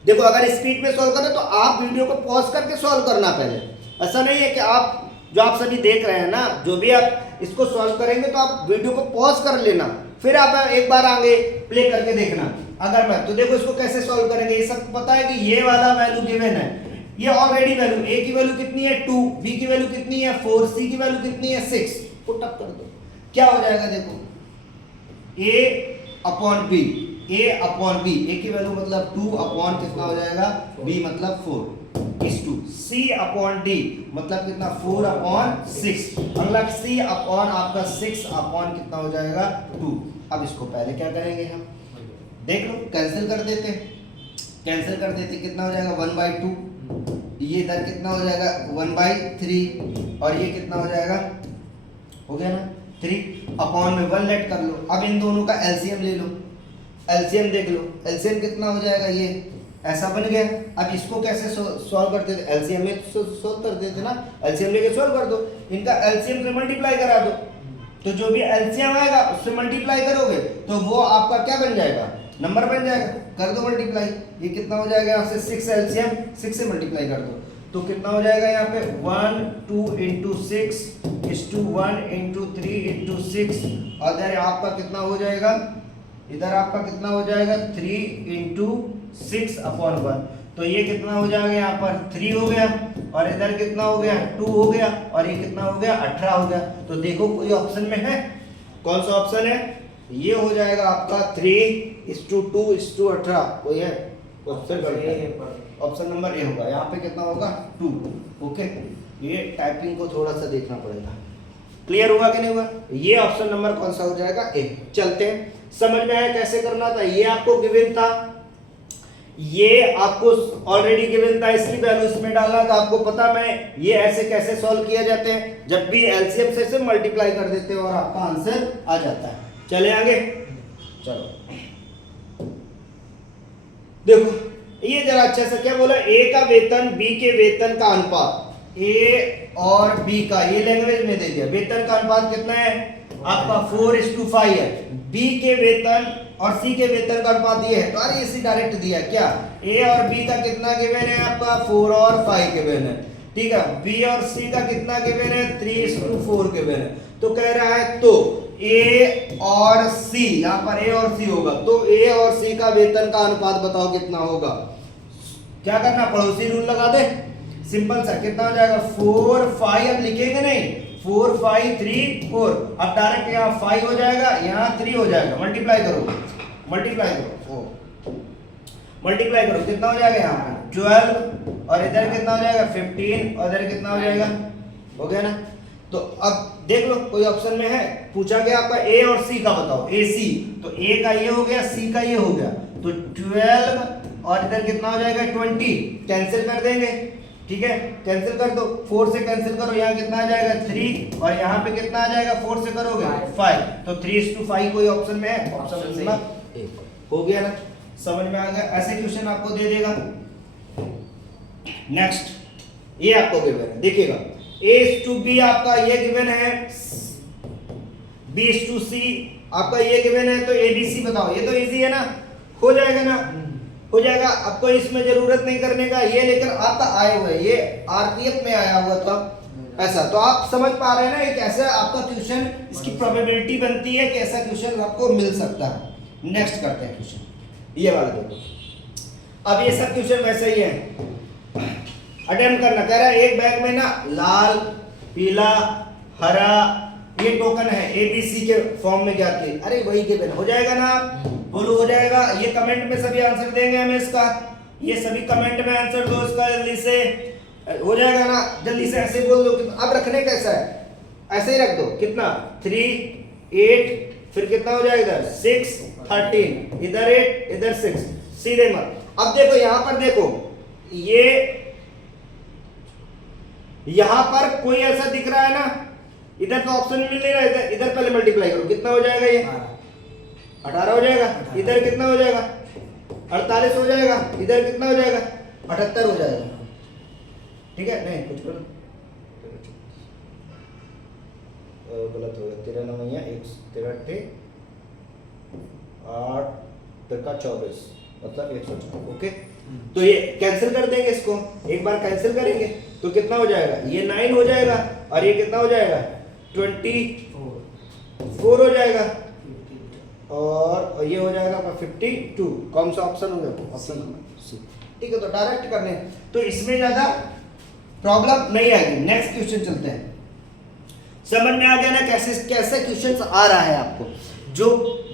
देखो अगर स्पीड में सॉल्व करें तो आप वीडियो को पॉज करके सॉल्व करना पहले, ऐसा नहीं है कि आप जो आप सभी देख रहे हैं ना, जो भी आप इसको सॉल्व करेंगे तो आप वीडियो को पॉज कर लेना, फिर आप एक बार आगे प्ले करके देखना। अगर मैं तो देखो इसको कैसे सॉल्व करेंगे, ये सब पता है कि ये वाला वैल्यू गिवन है, ये ऑलरेडी वैल्यू, ए की वैल्यू कितनी है 2, बी की वैल्यू कितनी है 4, सी की वैल्यू कितनी है 6, पुट अप कर दो, क्या हो जाएगा देखो, a/b, a/b, a की वैल्यू मतलब 2 अपॉन कितना हो जाएगा, b मतलब 4 is 2, c/d मतलब कितना 4/6, मतलब c अपॉन आपका 6 अपॉन कितना हो जाएगा 2। अब इसको पहले क्या करेंगे हम, देख लो कैंसिल कर देते, कितना हो जाएगा 1/2, ये इधर कितना हो जाएगा 1/3, और ये कितना हो जाएगा, हो गया ना 3 अपॉन में 1 लेट कर लो। अब इन दोनों का एलसीएम ले लो, एलसीएम देख लो, एलसीएम कितना हो जाएगा, ये ऐसा बन गया। अब इसको कैसे सॉल्व करते थे, एलसीएम में सॉल्व कर देते ना, एलसीएम लेके सॉल्व कर दो, इनका एलसीएम से मल्टीप्लाई करा दो, तो जो भी एलसीएम आएगा उससे मल्टीप्लाई करोगे तो वो आपका क्या बन जाएगा, नंबर बन जाएगा, कर दो मल्टीप्लाई, ये कितना हो जाएगा यहाँ से 6 एलसीएम 6 से मल्टीप्लाई कर दो, तो कितना हो जाएगा यहाँ पे 1 2 × 6 = 1 × 3 × 6, और इधर आपका कितना हो जाएगा, इधर आपका कितना हो जाएगा 3 × 6/1, तो ये कितना हो जाएगा यहाँ पर 3 हो गया, और इधर कितना हो गया 2 हो गया, और ये कितना हो गया 18 हो गया। तो देखो कोई ऑप्शन में है, कौन सा ऑप्शन है, ये हो जाएगा आपका 3:2:18, कोई है ऑप्शन, ऑप्शन नंबर ए होगा, यहाँ पे कितना होगा 2। ओके, ये टाइपिंग को थोड़ा सा देखना पड़ेगा, क्लियर हुआ कि नहीं हुआ, ये ऑप्शन नंबर कौन सा हो जाएगा ए। चलते हैं, समझ में आया कैसे करना था, ये आपको गिवन था, ये आपको ऑलरेडी गिवन था, इसकी वैल्यू इसमें डालना था, आपको पता मैं ये ऐसे कैसे सॉल्व किया जाते हैं, जब भी एलसीएम से मल्टीप्लाई कर देते हैं और आपका आंसर आ जाता है। चले आगे, चलो देखो ये जरा अच्छा सा क्या बोला, ए का वेतन बी के वेतन का अनुपात, ए और बी का, ये लैंग्वेज में दे दिया, वेतन का अनुपात कितना है आपका 4:5 है। बी के वेतन और सी के वेतन का अनुपात ये है, तो अरे इसी डायरेक्ट दिया क्या, ए और बी का कितना गिवन है आपका 4 और 5 गिवन है, ठीक है। बी और सी का कितना गिवन है 3:4 गिवन है। तो कह रहा है तो ए और सी, यहां पर ए और सी होगा, तो ए और सी का वेतन का अनुपात बताओ कितना होगा। क्या करना, पड़ोसी रूल लगा दे, सिंपल सा, कितना हो जाएगा 4 5, अब लिखेंगे नहीं 4 5 3 4, अब डायरेक्ट यहाँ 5 हो जाएगा, यहाँ 3 हो जाएगा, मल्टीप्लाई करो मल्टीप्लाई करो मल्टीप्लाई करो, कितना हो जाएगा यहाँ पर 12, और इधर कितना हो जाएगा 15, और इधर कितना हो जाएगा, हो गया ना। तो अब देख लो कोई ऑप्शन में है, पूछा गया आपका ए और सी का बताओ, ए सी, तो ए का ये हो गया, सी का ये हो गया, तो 12 और इधर कितना हो जाएगा 20, कैंसिल कर देंगे, ठीक है, कैंसिल कर दो, 4 से कैंसिल करो, यहाँ कितना आ जाएगा 3, और यहाँ पे कितना आ जाएगा 4 से करोगे 5, तो 3:5 कोई ऑप्शन में है, ऑप्शन में हो गया ना, समझ में आ गया। ऐसे क्वेश्चन आपको दे देगा। नेक्स्ट ये आपको गिवन है, देखिएगा A:B आपका ये गिवन है, B:C आपका ये गिवन है, तो ABC बताओ, ये तो इजी है ना, हो जाएगा ना, हो जाएगा, आपको इसमें जरूरत नहीं करने का, ये लेकर आपका आए हुए, ये आरपीएफ में आया हुआ था ऐसा, तो आप समझ पा रहे हैं ना, एक ऐसा आपका क्वेश्चन, इसकी प्रोबेबिलिटी बनती है कि ऐसा क्वेश्चन आपको मिल सकता है। नेक्स्ट करते हैं क्वेश्चन, ये वाला देखो, अब ये सब क्वेश्चन वैसे ही है, अटेम्प्ट करना, कह रहा है एक बैग में ना लाल पीला हरा ये टोकन है ABC के फॉर्म में ज्ञात की, अरे वही के बिना हो जाएगा ना, बोलो हो जाएगा। ये कमेंट में सभी आंसर देंगे हमें इसका, ये सभी कमेंट में आंसर दो इसका, जल्दी से हो जाएगा ना, जल्दी से ऐसे बोल दो। अब रखने कैसा है, ऐसे ही रख दो, कितना 3 8, फिर कितना हो जाएगा 6 13, इधर 8 इधर 6, सीधे मत। अब देखो यहां पर देखो, ये यहां पर कोई ऐसा दिख रहा है ना, इधर तो ऑप्शन मिल नहीं रहा, इधर पहले मल्टीप्लाई करो, कितना हो जाएगा ये 18 हो जाएगा, इधर कितना हो जाएगा 48 हो जाएगा, इधर कितना हो जाएगा 78 हो जाएगा, ठीक है। नहीं कुछ करो, गलत हो गया, 13 9 1 13 8 का 24 मतलब 104, ओके। तो ये कैंसिल कर देंगे, इसको एक बार कैंसिल करेंगे तो कितना हो जाएगा, ये 9 हो जाएगा, और ये कितना हो जाएगा 24 हो जाएगा, और ये हो जाएगा 52। कौन सा ऑप्शन हो गया, ऑप्शन सी, ठीक है। तो डायरेक्ट करने, तो इसमें ज्यादा प्रॉब्लम नहीं आएगी। नेक्स्ट क्वेश्चन चलते हैं, समझ में आ गया ना कैसे कैसे क्वेश्चन आ रहा है आपको,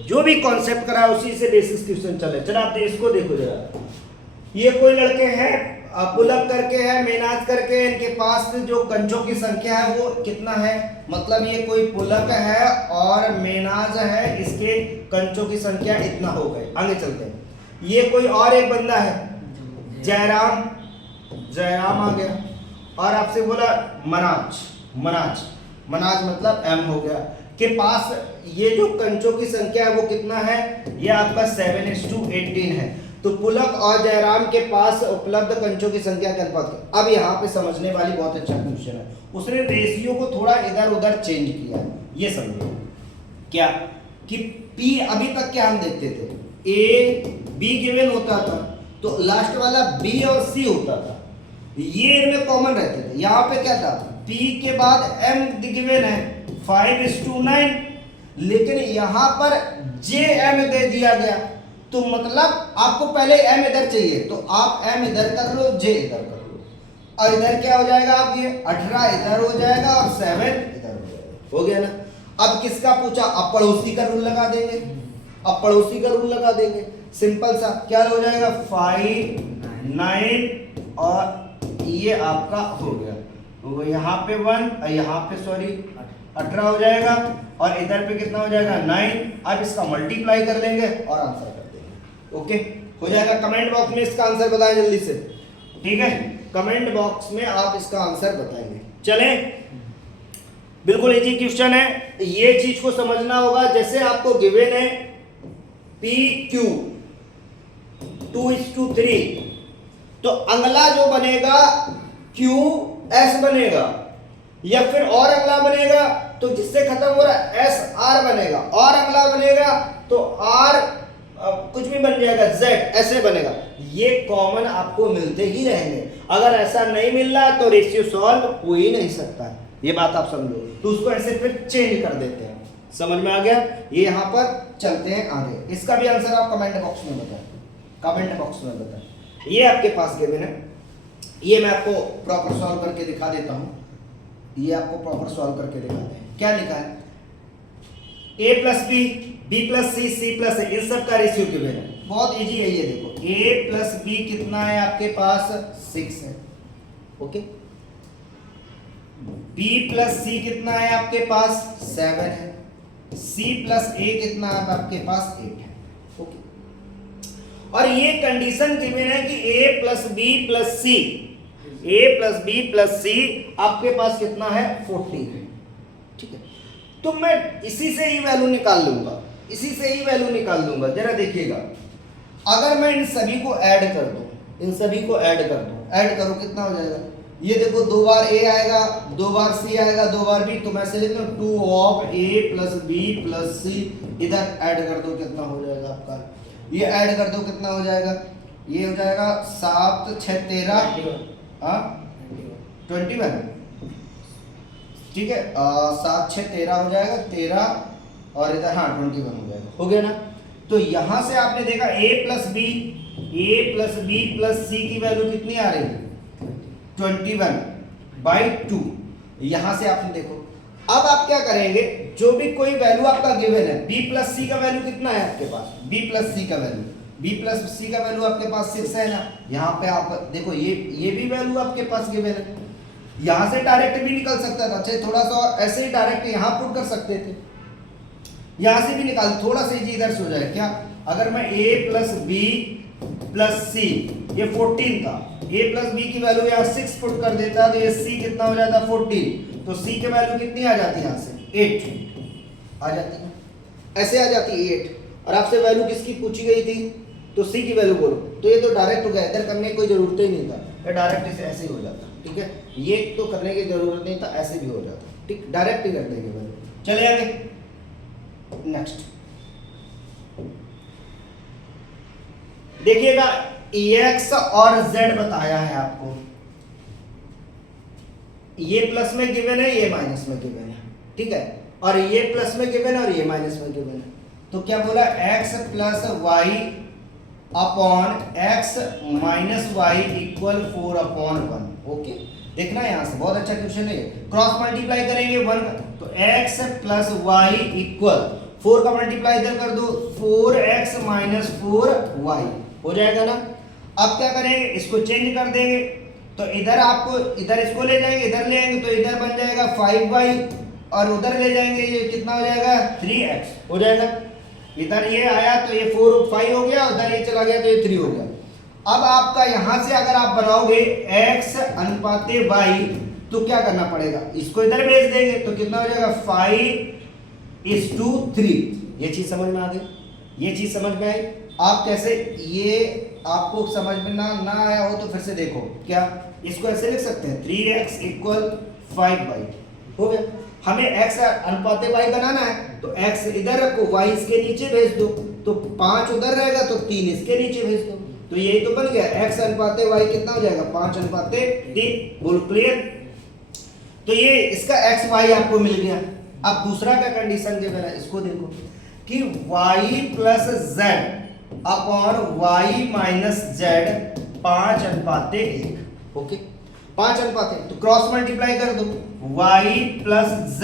जो भी कॉन्सेप्ट करा है उसी से बेसिस क्वेश्चन चले। चलो आप इसको देखो जरा, ये कोई लड़के हैं पुलअप करके है, मेनाज करके, इनके पास जो कंचों की संख्या है वो कितना है, मतलब ये कोई पुलअप है और मेनाज है, इसके कंचों की संख्या इतना हो गए। आगे चलते हैं, ये कोई और एक बंदा है जयराम, जयराम आ गया, और आपसे बोला मनाज, मनाज मनाज मतलब M हो गया, के पास ये जो कंचों की संख्या है वो कितना है, ये आपका 7:18 है। तो पुलक और जयराम के पास उपलब्ध कंचों की संख्या के अनुपात। अब यहाँ पे समझने वाली बहुत अच्छा क्वेश्चन है, उसने रेशियो को थोड़ा इधर उधर चेंज किया, ये समझो क्या कि P अभी तक क्या हम देखते थे, A B गिवन होता था, तो लास्ट वाला B और C होता था, ये इनमें कॉमन रहते थे। यहाँ पे क्या था, P के बाद M गिवन है 5:9, लेकिन यहाँ पर JM दे दिया गया, तो मतलब आपको पहले M इधर चाहिए, तो आप M इधर कर लो, J इधर कर लो, और इधर क्या हो जाएगा, आप ये 18 इधर हो जाएगा और 7 इधर हो जाएगा, हो गया ना। अब किसका पूछा, अब पड़ोसी का रूल लगा देंगे, अब पड़ोसी का रूल लगा देंगे, सिंपल सा, क्या हो जाएगा 5 9 और ये आपका हो गया, तो यहाँ पे 1 और यहाँ पे सॉरी 18 हो जाएगा, और इधर पे कितना हो जाएगा 9। अब इसका मल्टीप्लाई कर लेंगे और आंसर कर देंगे, ओके हो जाएगा। कमेंट बॉक्स में इसका आंसर बताएं जल्दी से, ठीक है, कमेंट बॉक्स में आप इसका आंसर बताएंगे। चले, बिल्कुल इजी क्वेश्चन है, ये चीज को समझना होगा। जैसे आपको गिवन है PQ 2:3, तो अगला जो बनेगा Q एस बनेगा, या फिर और अगला बनेगा तो जिससे खत्म हो रहा है एस आर बनेगा, और अगला बनेगा तो आर कुछ भी बन जाएगा जेड, ऐसे बनेगा। ये कॉमन आपको मिलते ही रहेंगे। अगर ऐसा नहीं मिल रहा तो रेशियो सॉल्व हो ही नहीं सकता, ये बात आप समझो। तो उसको ऐसे फिर चेंज कर देते हैं। समझ में आ गया? ये यहाँ पर चलते हैं आगे। इसका भी आंसर आप कमेंट बॉक्स में बताएं, कमेंट बॉक्स में बताएं। ये आपके पास गिवन है, ये मैं आपको प्रॉपर सॉल्व करके दिखा देता हूँ। ये आपको प्रॉपर सॉल्व करके दिखाते हैं। क्या लिखा है? a plus B, B plus C, C plus A, इन सब का रेशियो गिवन है। बहुत इजी है ये, देखो a प्लस बी कितना है आपके पास? 6 है। ओके, b प्लस सी कितना है आपके पास? 7 है। c प्लस ए कितना है आपके पास? 8 है। ओके, और ये कंडीशन गिवन है कि a plus B plus C, a plus B plus C आपके पास कितना है? 14 है। ठीक है, तो मैं इसी से ही वैल्यू निकाल लूंगा, इसी से ही वैल्यू निकाल लूंगा। जरा देखिएगा, अगर मैं इन सभी को ऐड कर दूं, इन सभी को ऐड कर दूं, ऐड करो कितना हो जाएगा? ये देखो 2 बार a आएगा, 2 बार c आएगा, 2 बार b, तो मैं से लिख लूं 2 of a plus B plus C. इधर ऐड कर दो कितना हो जाएगा आपका? ये ऐड कर दो कितना हो जाएगा? ये हो जाएगा 7 6 13 21। ठीक है, 7 6 13 हो जाएगा, 13 और इधर 21 हो जाएगा। हो गया ना? तो यहां से आपने देखा a plus B, a plus B plus C की वैल्यू कितनी आ रही है? 21/2। यहां से आपने देखो, अब आप क्या करेंगे? जो भी कोई वैल्यू आपका गिवन है, b प्लस सी का वैल्यू कितना है आपके पास? b प्लस सी का वैल्यू, b प्लस सी का वैल्यू आपके पास 6 है ना। यहाँ पे आप देखो, ये भी वैल्यू आपके पास गिवन है। यहाँ से डायरेक्ट भी निकल सकता था, चाहे थोड़ा सा और ऐसे ही डायरेक्ट यहाँ पुट कर सकते थे, यहाँ से भी निकाल, थोड़ा सा इजी इधर से हो जाए। क्या? अगर मैं a प्लस बी प्लस सी, ये 14 था, a प्लस बी की वैल्यू यहाँ 6 पुट कर देता तो ये c कितना हो जाता? 14। तो c की वैल्यू कितनी आ जाती है? यहाँ से 8 आ जाती है, ऐसे आ जाती है 8। और आपसे वैल्यू किसकी पूछी गई थी? तो c की वैल्यू बोलो। तो ये तो डायरेक्ट हो गया, इधर करने की कोई जरूरत ही नहीं था, ये डायरेक्ट इसे ऐसे ही हो जाता। ठीक है, ये तो करने की जरूरत नहीं था, ऐसे भी हो जाता। ठीक, डायरेक्ट ही कर देंगे वैल्यू। चले आगे नेक्स्ट देखिएगा, x और z बताया है आपको। ये प्लस में गिवन है, ये माइनस में गिवन है। ठीक है, और ये प्लस में गिवन है और ये माइनस में गिवन है। तो क्या बोला? x plus y upon x minus y equal 4/1। Okay, देखना यहां से, बहुत अच्छा क्वेश्चन है। क्रॉस मल्टीप्लाई करेंगे 1 तो x प्लस वाई इक्वल 4 का मल्टीप्लाई इधर कर दो, 4x माइनस 4y हो जाएगा ना। अब क्या करेंगे? इसको चेंज कर देंगे, तो इधर आपको, इधर इसको ले जाएंगे, इधर ले आएंगे तो इधर बन जाएगा 5y, और उधर ले जाएंगे ये कितना हो जाएगा? 3x हो जाएगा। इधर ये आया तो ये 4 5 हो गया, उधर ये चला गया तो ये 3 हो गया। अब आपका यहां से अगर आप बनाओगे x अनुपाते y, तो क्या करना पड़ेगा? इसको इधर भेज देंगे तो कितना हो जाएगा? 5:3। ये चीज समझ में आ गई? ये चीज समझ में आई? आप कैसे, ये आपको समझ में ना आया हो तो फिर से देखो। क्या इसको ऐसे लिख सकते हैं? 3x इक्वल 5y हो गया। हमें x अनुपाते y बनाना है, तो x इधर रखो, y इसके नीचे भेज दो, तो 5 उधर रहेगा तो 3 इसके नीचे भेज दो, तो यही तो बन गया। x अनुपाते y कितना हो जाएगा? 5:3। बोल क्लियर? तो ये इसका x y आपको मिल गया। अब दूसरा क्या कंडीशन जो है, इसको देखो कि y plus z upon y minus z 5:1। Okay, 5:1, तो क्रॉस मल्टीप्लाई कर दो, y प्लस z,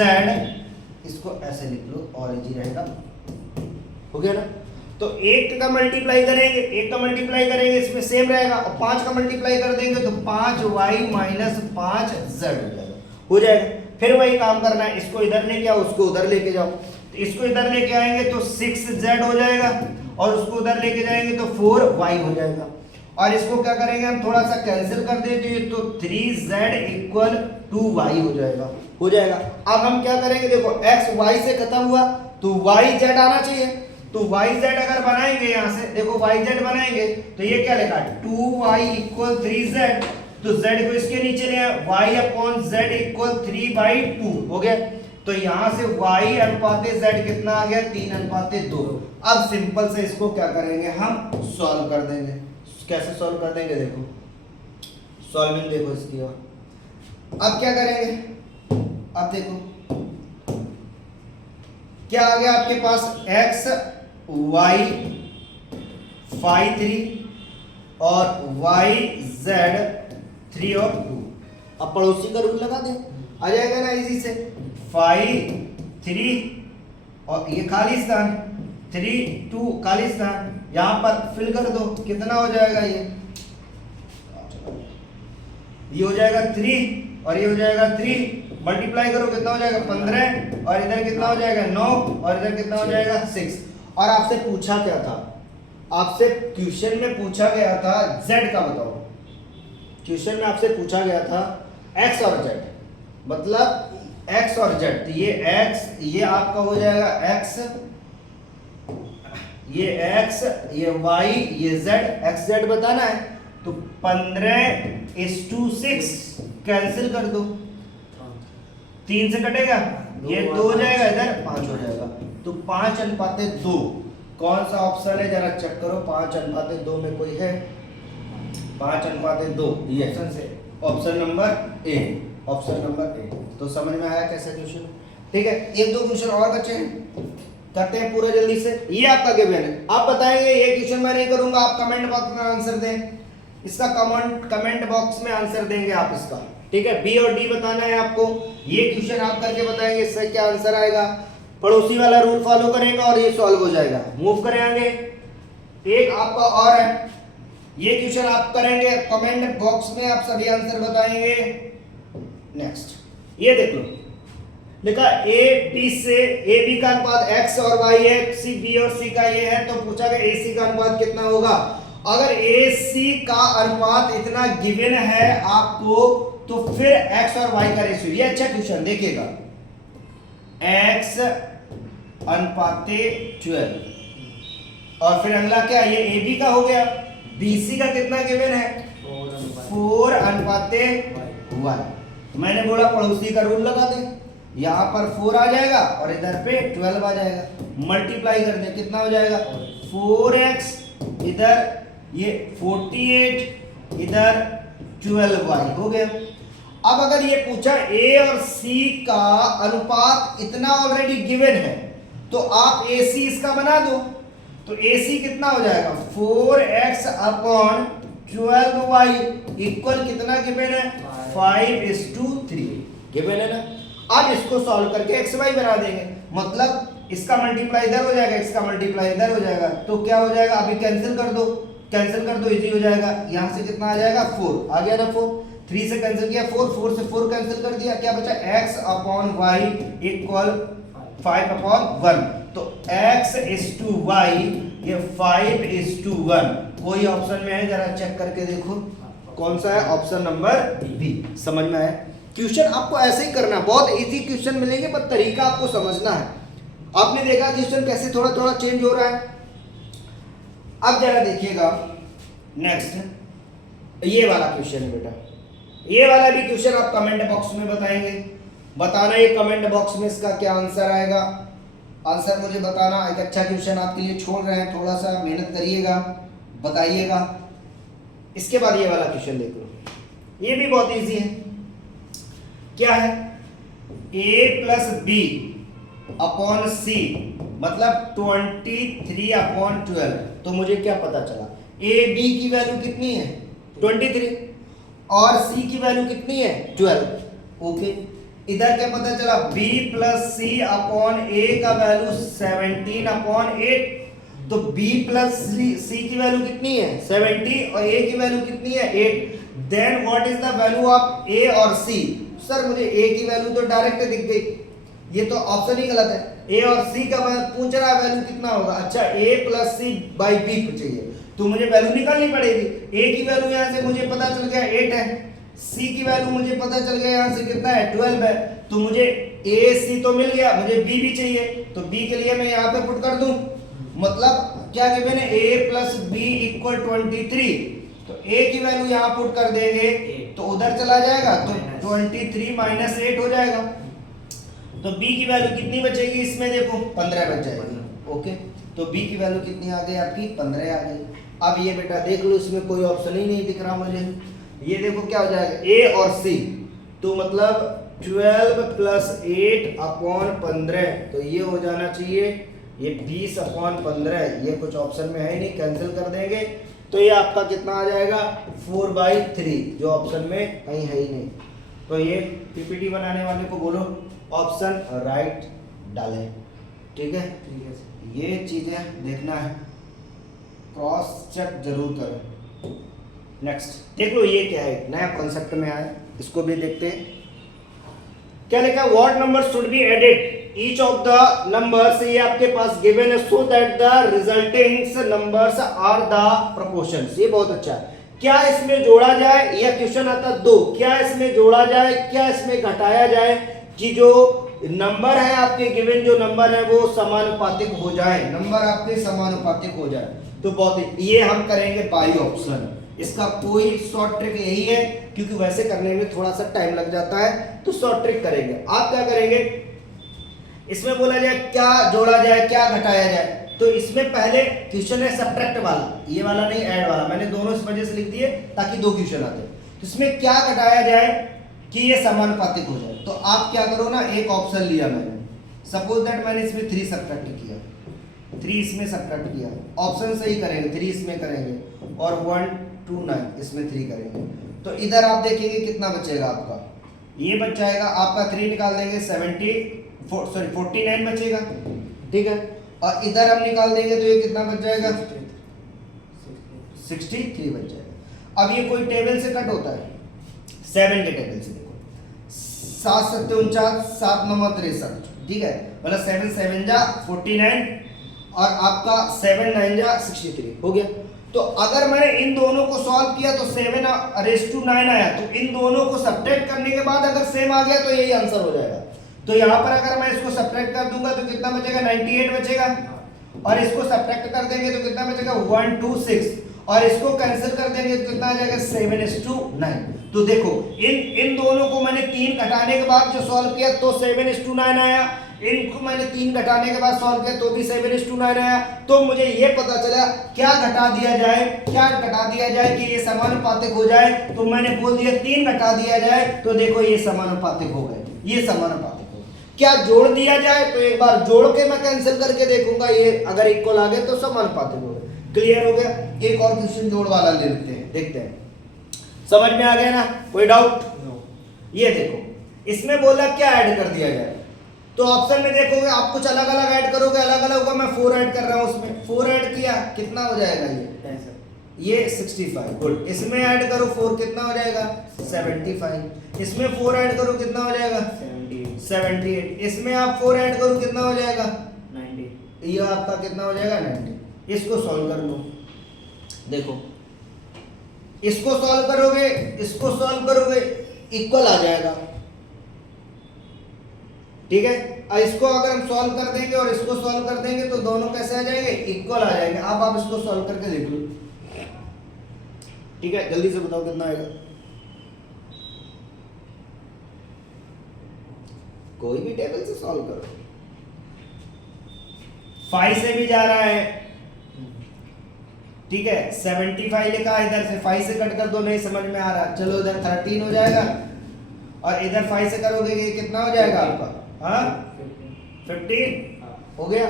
इसको ऐसे लिख लो और इजी रहेगा। हो गया ना? तो 1 का मल्टीप्लाई करेंगे, 1 का मल्टीप्लाई करेंगे इसमें सेम रहेगा, और 5 का मल्टीप्लाई कर देंगे तो 5y माइनस 5z हो जाएगा। हो जाएगा। फिर वही काम करना है, इसको इधर लेके आओ, उसको उधर लेके जाओ। तो इसको इधर लेके आएंगे तो 6z हो जाएगा, और उसको उधर लेके जाएंगे तो 4y हो जाएगा। और इसको क्या करेंगे हम? थोड़ा सा कैंसिल कर देंगे तो 3z इक्वल 2y हो जाएगा। हो जाएगा। अब हम क्या करेंगे? देखो x y से खत्म हुआ तो y z आना चाहिए, तो yz अगर बनाएंगे, यहां से देखो yz बनाएंगे तो ये क्या लिखा? 2y इक्वल 3z, तो z को इसके नीचे ले आए, y अपॉन z इक्वल 3/2 हो गया। तो यहां से y अनुपाते z कितना आ गया, 3/2। अब सिंपल से इसको क्या करेंगे, हम सॉल्व कर देंगे। कैसे सॉल्व कर देंगे, देखो सॉल्विंग देखो इसकी। और अब क्या करेंगे, अब देखो क्या आ गया आपके पास, x y phi 3 और y z 3 और 2। अब पड़ोसी का रूल लगा दें, आ जाएगा ना इजी से। phi 3 और ये खाली स्थान 3 2 खाली स्थान, यहां पर फिल कर दो, कितना हो जाएगा, ये हो जाएगा 3 और ये हो जाएगा 3, मल्टीप्लाई करो कितना हो जाएगा 15, और इधर कितना हो जाएगा 9, और इधर कितना हो जाएगा 6। और आपसे पूछा क्या था, आपसे क्वेश्चन में पूछा गया था z का बताओ। क्वेश्चन में आपसे पूछा गया था x और z, मतलब x और z। तो ये x, ये आपका हो जाएगा x, ये x, ये y, ये z, x z बताना है। तो 15:6 कैंसिल कर दो, 3 से कटेगा, ये 2 हो जाएगा, इधर 5 हो जाएगा। तो 5:2 कौन सा ऑप्शन है, जरा चेक करो। 5:2 में कोई है, 5:2 ये ऑप्शन से, option number A, option number A. तो समझ में आया कैसा क्वेश्चन, ठीक है। एक दो क्वेश्चन और बचे हैं, करते हैं पूरा जल्दी से। ये आपका गिवन है, आप बताएंगे ये क्वेश्चन मैं नहीं करूंगा, आप कमेंट बॉक्स में आंसर दें, इसका कमेंट बॉक्स में आंसर देंगे आप इसका, ठीक है। बी और डी बताना है आपको, ये क्वेश्चन आप करके बताएंगे इससे क्या आंसर आएगा। पड़ोसी वाला रूल फॉलो करेगा और ये सॉल्व हो जाएगा। मूव करें आगे, एक आपका और है, ये क्वेश्चन आप करेंगे, कमेंट बॉक्स में आप सभी आंसर बताएंगे। नेक्स्ट ये देख लो, लिखा ए बी से, ए बी का अनुपात x और y है, सी बी और c का ये है। तो पूछा गया ए सी का अनुपात कितना होगा। अगर ए सी का अनुपात इतना गिवन है आपको, तो फिर x और y का रेशियो, ये अच्छा क्वेश्चन देखिएगा, x अनुपाते 12, और फिर अगला क्या, ये ए बी का हो गया, बी सी का कितना गिवन है, 4 अनुपाते 1। मैंने बोला पड़ोसी का रूल लगा दे, यहाँ पर 4 आ जाएगा और इधर पे 12 आ जाएगा। मल्टीप्लाई कर दे, कितना हो जाएगा 4x, इधर ये 48, इधर 12y हो गया। अब अगर ये पूछा a और c का अनुपात इतना ऑलरेडी गिवन है, तो आप ac इसका बना दो। तो ac कितना हो जाएगा, 4x अपॉन 12y इक्वल कितना गिवन है, 5:3 गिवन है ना। अब इसको सॉल्व करके x y बना देंगे, मतलब इसका मल्टीप्लाई इधर हो जाएगा, इसका मल्टीप्लाई इधर हो जाएगा। तो क्या हो जाएगा, अभी कैंसिल कर दो, कैंसिल कर दो, इजी हो जाएगा। यहां से कितना आ जाएगा, 4 आ गया ना, 4 3 से कैंसिल किया, 4 से 4 कैंसिल कर दिया, क्या बचा x अपॉन y इक्वल 5/1। तो x/y ये 5:1 कोई ऑप्शन में है, जरा चेक करके देखो कौन सा है, ऑप्शन नंबर बी। समझ में आया। क्वेश्चन आपको ऐसे ही करना, बहुत इजी क्वेश्चन मिलेंगे, पर तरीका आपको समझना है। आपने देखा क्वेश्चन कैसे थोड़ा थोड़ा चेंज हो रहा है। अब जरा देखिएगा नेक्स्ट, ये वाला क्वेश्चन है बेटा, ये वाला भी क्वेश्चन आप कमेंट बॉक्स में बताएंगे, बताना ये कमेंट बॉक्स में इसका क्या आंसर आएगा। आंसर मुझे बताना। एक अच्छा क्वेश्चन आपके लिए छोड़ रहे हैं, थोड़ा सा मेहनत करिएगा, बताइएगा। इसके बाद ये वाला क्वेश्चन देख लो, ये भी बहुत इजी है। क्या है, a प्लस बी अपॉन सी मतलब 23/12। तो मुझे क्या पता चला, ए बी की वैल्यू कितनी है 23 और सी की वैल्यू कितनी है 12। ओके, इधर क्या पता चला, b प्लस सी अपॉन ए का वैल्यू 17/8। तो b प्लस सी की वैल्यू कितनी है 70 और a की वैल्यू कितनी है 8। Then what is the value of a और c। सर मुझे a की वैल्यू तो डायरेक्ट दिख गई, ये तो ऑप्शन ही गलत है। a और c का मैं पूछ रहा है वैल्यू कितना होगा। अच्छा, a plus C by B चाहिए, तो मुझे वैल्यू निकालनी पड़ेगी। a की वैल्यू यहाँ से मुझे पता चल गया 8 है, c की वैल्यू मुझे पता चल गया यहाँ से कितना है 12 है। तो मुझे a c तो मिल गया, मुझे b भी चाहिए, तो b के लिए मैं यहाँ पे पुट कर दूं। मतलब क्या गिवन है, a प्लस बी इक्वल 23 तो a की वैल्यू यहाँ पुट कर देंगे तो उधर चला जाएगा तो 23 माइनस 8 हो जाएगा। तो b की वैल्यू कितनी बचेगी इसमें, देखो 15 बच जाएगी। ओके, तो b की वैल्यू कितनी आ गई आपकी, 15 आ गई। अब ये बेटा देख लो, इसमें कोई ऑप्शन ही नहीं दिख रहा मुझे। ये देखो क्या हो जाएगा, a और c, तो मतलब 12 प्लस 8 अपॉन 15, तो ये हो जाना चाहिए ये 20 अपॉन 15। ये कुछ ऑप्शन में है ही नहीं, कैंसिल कर देंगे तो ये आपका कितना आ जाएगा 4/3, जो ऑप्शन में कहीं है ही नहीं। तो ये पीपीटी बनाने वाले को बोलो ऑप्शन राइट डालें। ठीक है, ये चीजें देखना है, क्रॉस चेक जरूर करें। नेक्स्ट देख लो, ये क्या है, नया कॉन्सेप्ट में आया, इसको भी देखते हैं। क्या लिखा है, what number should be added each of the numbers, ये आपके पास गिवन है, so that the resulting numbers are the proportions. ये बहुत अच्छा है। क्या इसमें जोड़ा जाए, या क्वेश्चन आता दो, क्या इसमें जोड़ा जाए, क्या इसमें घटाया जाए कि जो नंबर है आपके गिवन, जो नंबर है वो समानुपातिक हो जाए, नंबर आपके समानुपातिक हो जाए। तो बहुत ये हम करेंगे बाई ऑप्शन, इसका कोई शॉर्ट ट्रिक यही है, क्योंकि वैसे करने में थोड़ा सा टाइम लग जाता है, तो शॉर्ट ट्रिक करेंगे। आप क्या करेंगे, इसमें बोला जाए क्या जोड़ा जाए क्या घटाया जाए, तो इसमें पहले क्वेश्चन है सब्ट्रैक्ट वाला, ये वाला नहीं ऐड वाला, मैंने दोनों इस वजह से लिख दिए ताकि दो क्वेश्चन आते। तो इसमें क्या घटाया जाए कि ये समानुपातिक हो जाए, तो आप क्या करो ना, एक ऑप्शन लिया मैंने, सपोज दैट मैंने इसमें 3 सब्ट्रैक्ट किया, 3 इसमें सब्ट्रैक्ट किया, ऑप्शन सही करेंगे, 3 इसमें करेंगे और 1 2 9 इसमें 3 करेंगे, तो इधर आप देखेंगे कितना बचेगा आपका, ये बच जाएगा आपका 3 निकाल देंगे 49 बचेगा। ठीक है, और इधर हम निकाल देंगे तो ये कितना बच जाएगा 63 बच जाएगा। अब ये कोई टेबल से कट होता है, 7 के टेबल से, देखो 7 7 49 7 9 63, ठीक है, मतलब 7 7 जा 49 और आपका 7 9 जा 63 हो गया। तो अगर मैंने इन दोनों को सॉल्व किया तो 7/9 आया, तो इन दोनों को सब्ट्रैक्ट करने के बाद अगर सेम आ गया तो यही आंसर हो जाएगा। तो यहाँ पर अगर मैं इसको सब्ट्रैक्ट कर दूंगा तो कितना बचेगा 98 बचेगा, और इसको सब्ट्रैक्ट कर देंगे तो कितना बचेगा 126, और इसको कैंसिल कर देंगे तो कितना आ जाएगा 7:9। तो देखो इन दोनों को मैंने 3 घटाने के बाद जो सॉल्व किया तो 7:9 आया, इनको मैंने 3 घटाने के बाद सॉल्व किया तो भी 7:9 आया। तो मुझे ये पता चला क्या घटा दिया जाए, क्या घटा दिया जाए कि ये समानुपातिक हो जाए, तो मैंने बोल दिया 3 घटा दिया जाए, तो देखो ये समानुपातिक हो गए, ये समानुपातिक हो। क्या जोड़ दिया जाए, तो एक बार जोड़ के मैं कैंसिल करके देखूंगा, ये अगर इक्वल आ गए तो समानुपातिक हो गए। क्लियर हो गया। एक और क्वेश्चन जोड़ वाला ले लेते हैं, देखते हैं, समझ में आ गया ना, कोई डाउट? ये देखो इसमें बोला क्या ऐड कर दिया जाए, तो ऑप्शन में देखोगे आप कुछ अलग अलग ऐड करोगे, अलग अलग होगा, मैं 4 ऐड कर रहा हूं, उसमें 4 ऐड किया कितना हो जाएगा ये 65, गुड। इसमें ऐड करो 4 कितना हो जाएगा 75, इसमें 4 ऐड करो कितना हो जाएगा 78, इसमें आप 4 ऐड करो कितना हो जाएगा 90, ये आपका कितना हो जाएगा 90। इसको सॉल्व कर लो, देखो इसको सॉल्व करोगे, इसको सॉल्व करोगे, इक्वल आ जाएगा, ठीक है। इसको अगर हम सॉल्व कर देंगे और इसको सॉल्व कर देंगे तो दोनों कैसे आ जाएंगे, इक्वल आ जाएंगे। अब आप इसको सॉल्व करके देख लो, ठीक है, जल्दी से बताओ कितना आएगा, कोई भी टेबल से सॉल्व करो। 5 से भी जा रहा है, ठीक है, 75 लिखा, इधर से 5 से कट कर दो, नहीं समझ में आ रहा, चलो इधर 13 हो जाएगा, और इधर 5 से करोगे कितना हो जाएगा आपका, हाँ 15 हो गया।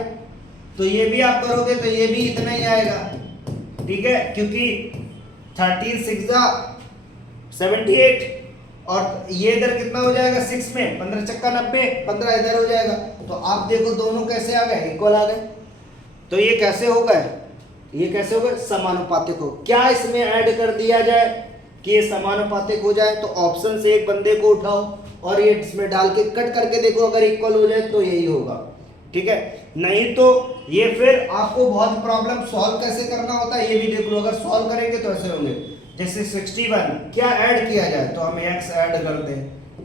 तो ये भी आप करोगे तो ये भी इतना ही आएगा, ठीक है, क्योंकि 13 6 जा 78, और ये इधर कितना हो जाएगा 6 में 15 चक्का 90, 15 इधर हो जाएगा। तो आप देखो दोनों कैसे आ गए, इक्वल आ गए। तो ये कैसे हो गए, ये कैसे हो गए, समानुपातिक हो। क्या इसमें ऐड कर दिया जाए कि ये समानुपातिक हो जाए, तो ऑप्शन से एक बंदे को उठाओ और ये इसमें डाल के कट करके देखो, अगर इक्वल हो जाए तो यही होगा, ठीक है। नहीं तो ये फिर आपको बहुत प्रॉब्लम सॉल्व कैसे करना होता है ये भी देख लो, अगर सॉल्व करेंगे तो ऐसे होंगे, जैसे 61 क्या ऐड किया जाए, तो हम x ऐड कर दें,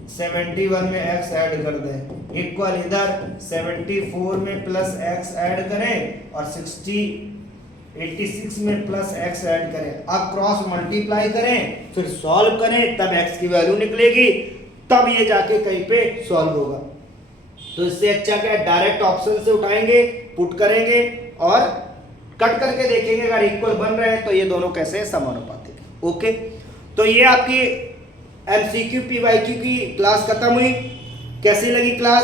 71 में x ऐड कर दें, इक्वल इधर 74 में प्लस x ऐड करें, और 60 86 में प्लस x ऐड करें, अब क्रॉस मल्टीप्लाई करें, फिर सॉल्व करें, तब x की वैल्यू निकलेगी, तब ये जाके कहीं पे सॉल्व होगा। तो इससे अच्छा क्या है, डायरेक्ट ऑप्शन से उठाएंगे, पुट करेंगे और कट करके देखेंगे, अगर इक्वल बन रहे हैं तो ये दोनों कैसे समानुपातिक है। ओके, तो ये आपकी MCQ PYQ की क्लास खत्म हुई। कैसी लगी क्लास?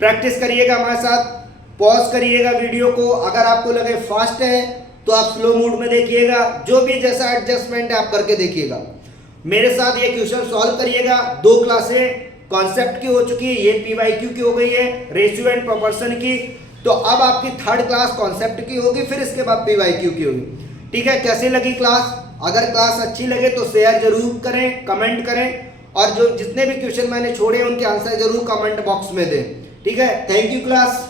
प्रैक्टिस करिएगा हमारे साथ, पॉज करिएगा वीडियो को, अगर आपको लगे फास्ट है तो आप स्लो मोड में देखिएगा, जो भी जैसा एडजस्टमेंट है आप करके देखिएगा। मेरे साथ ये क्वेश्चन सॉल्व करिएगा। 2 क्लासें कॉन्सेप्ट की हो चुकी है, ये PYQ की हो गई है, रेशियो एंड प्रोपोर्शन की, तो अब आपकी 3rd क्लास कॉन्सेप्ट की होगी, फिर इसके बाद PYQ की होगी। ठीक है, कैसी लगी क्लास? अगर क्लास अच्छी लगे तो शेयर जरूर करें, कमेंट करें, और जो जितने भी क्वेश्चन मैंने छोड़े उनके आंसर जरूर कमेंट बॉक्स में दें। ठीक है, थैंक यू क्लास।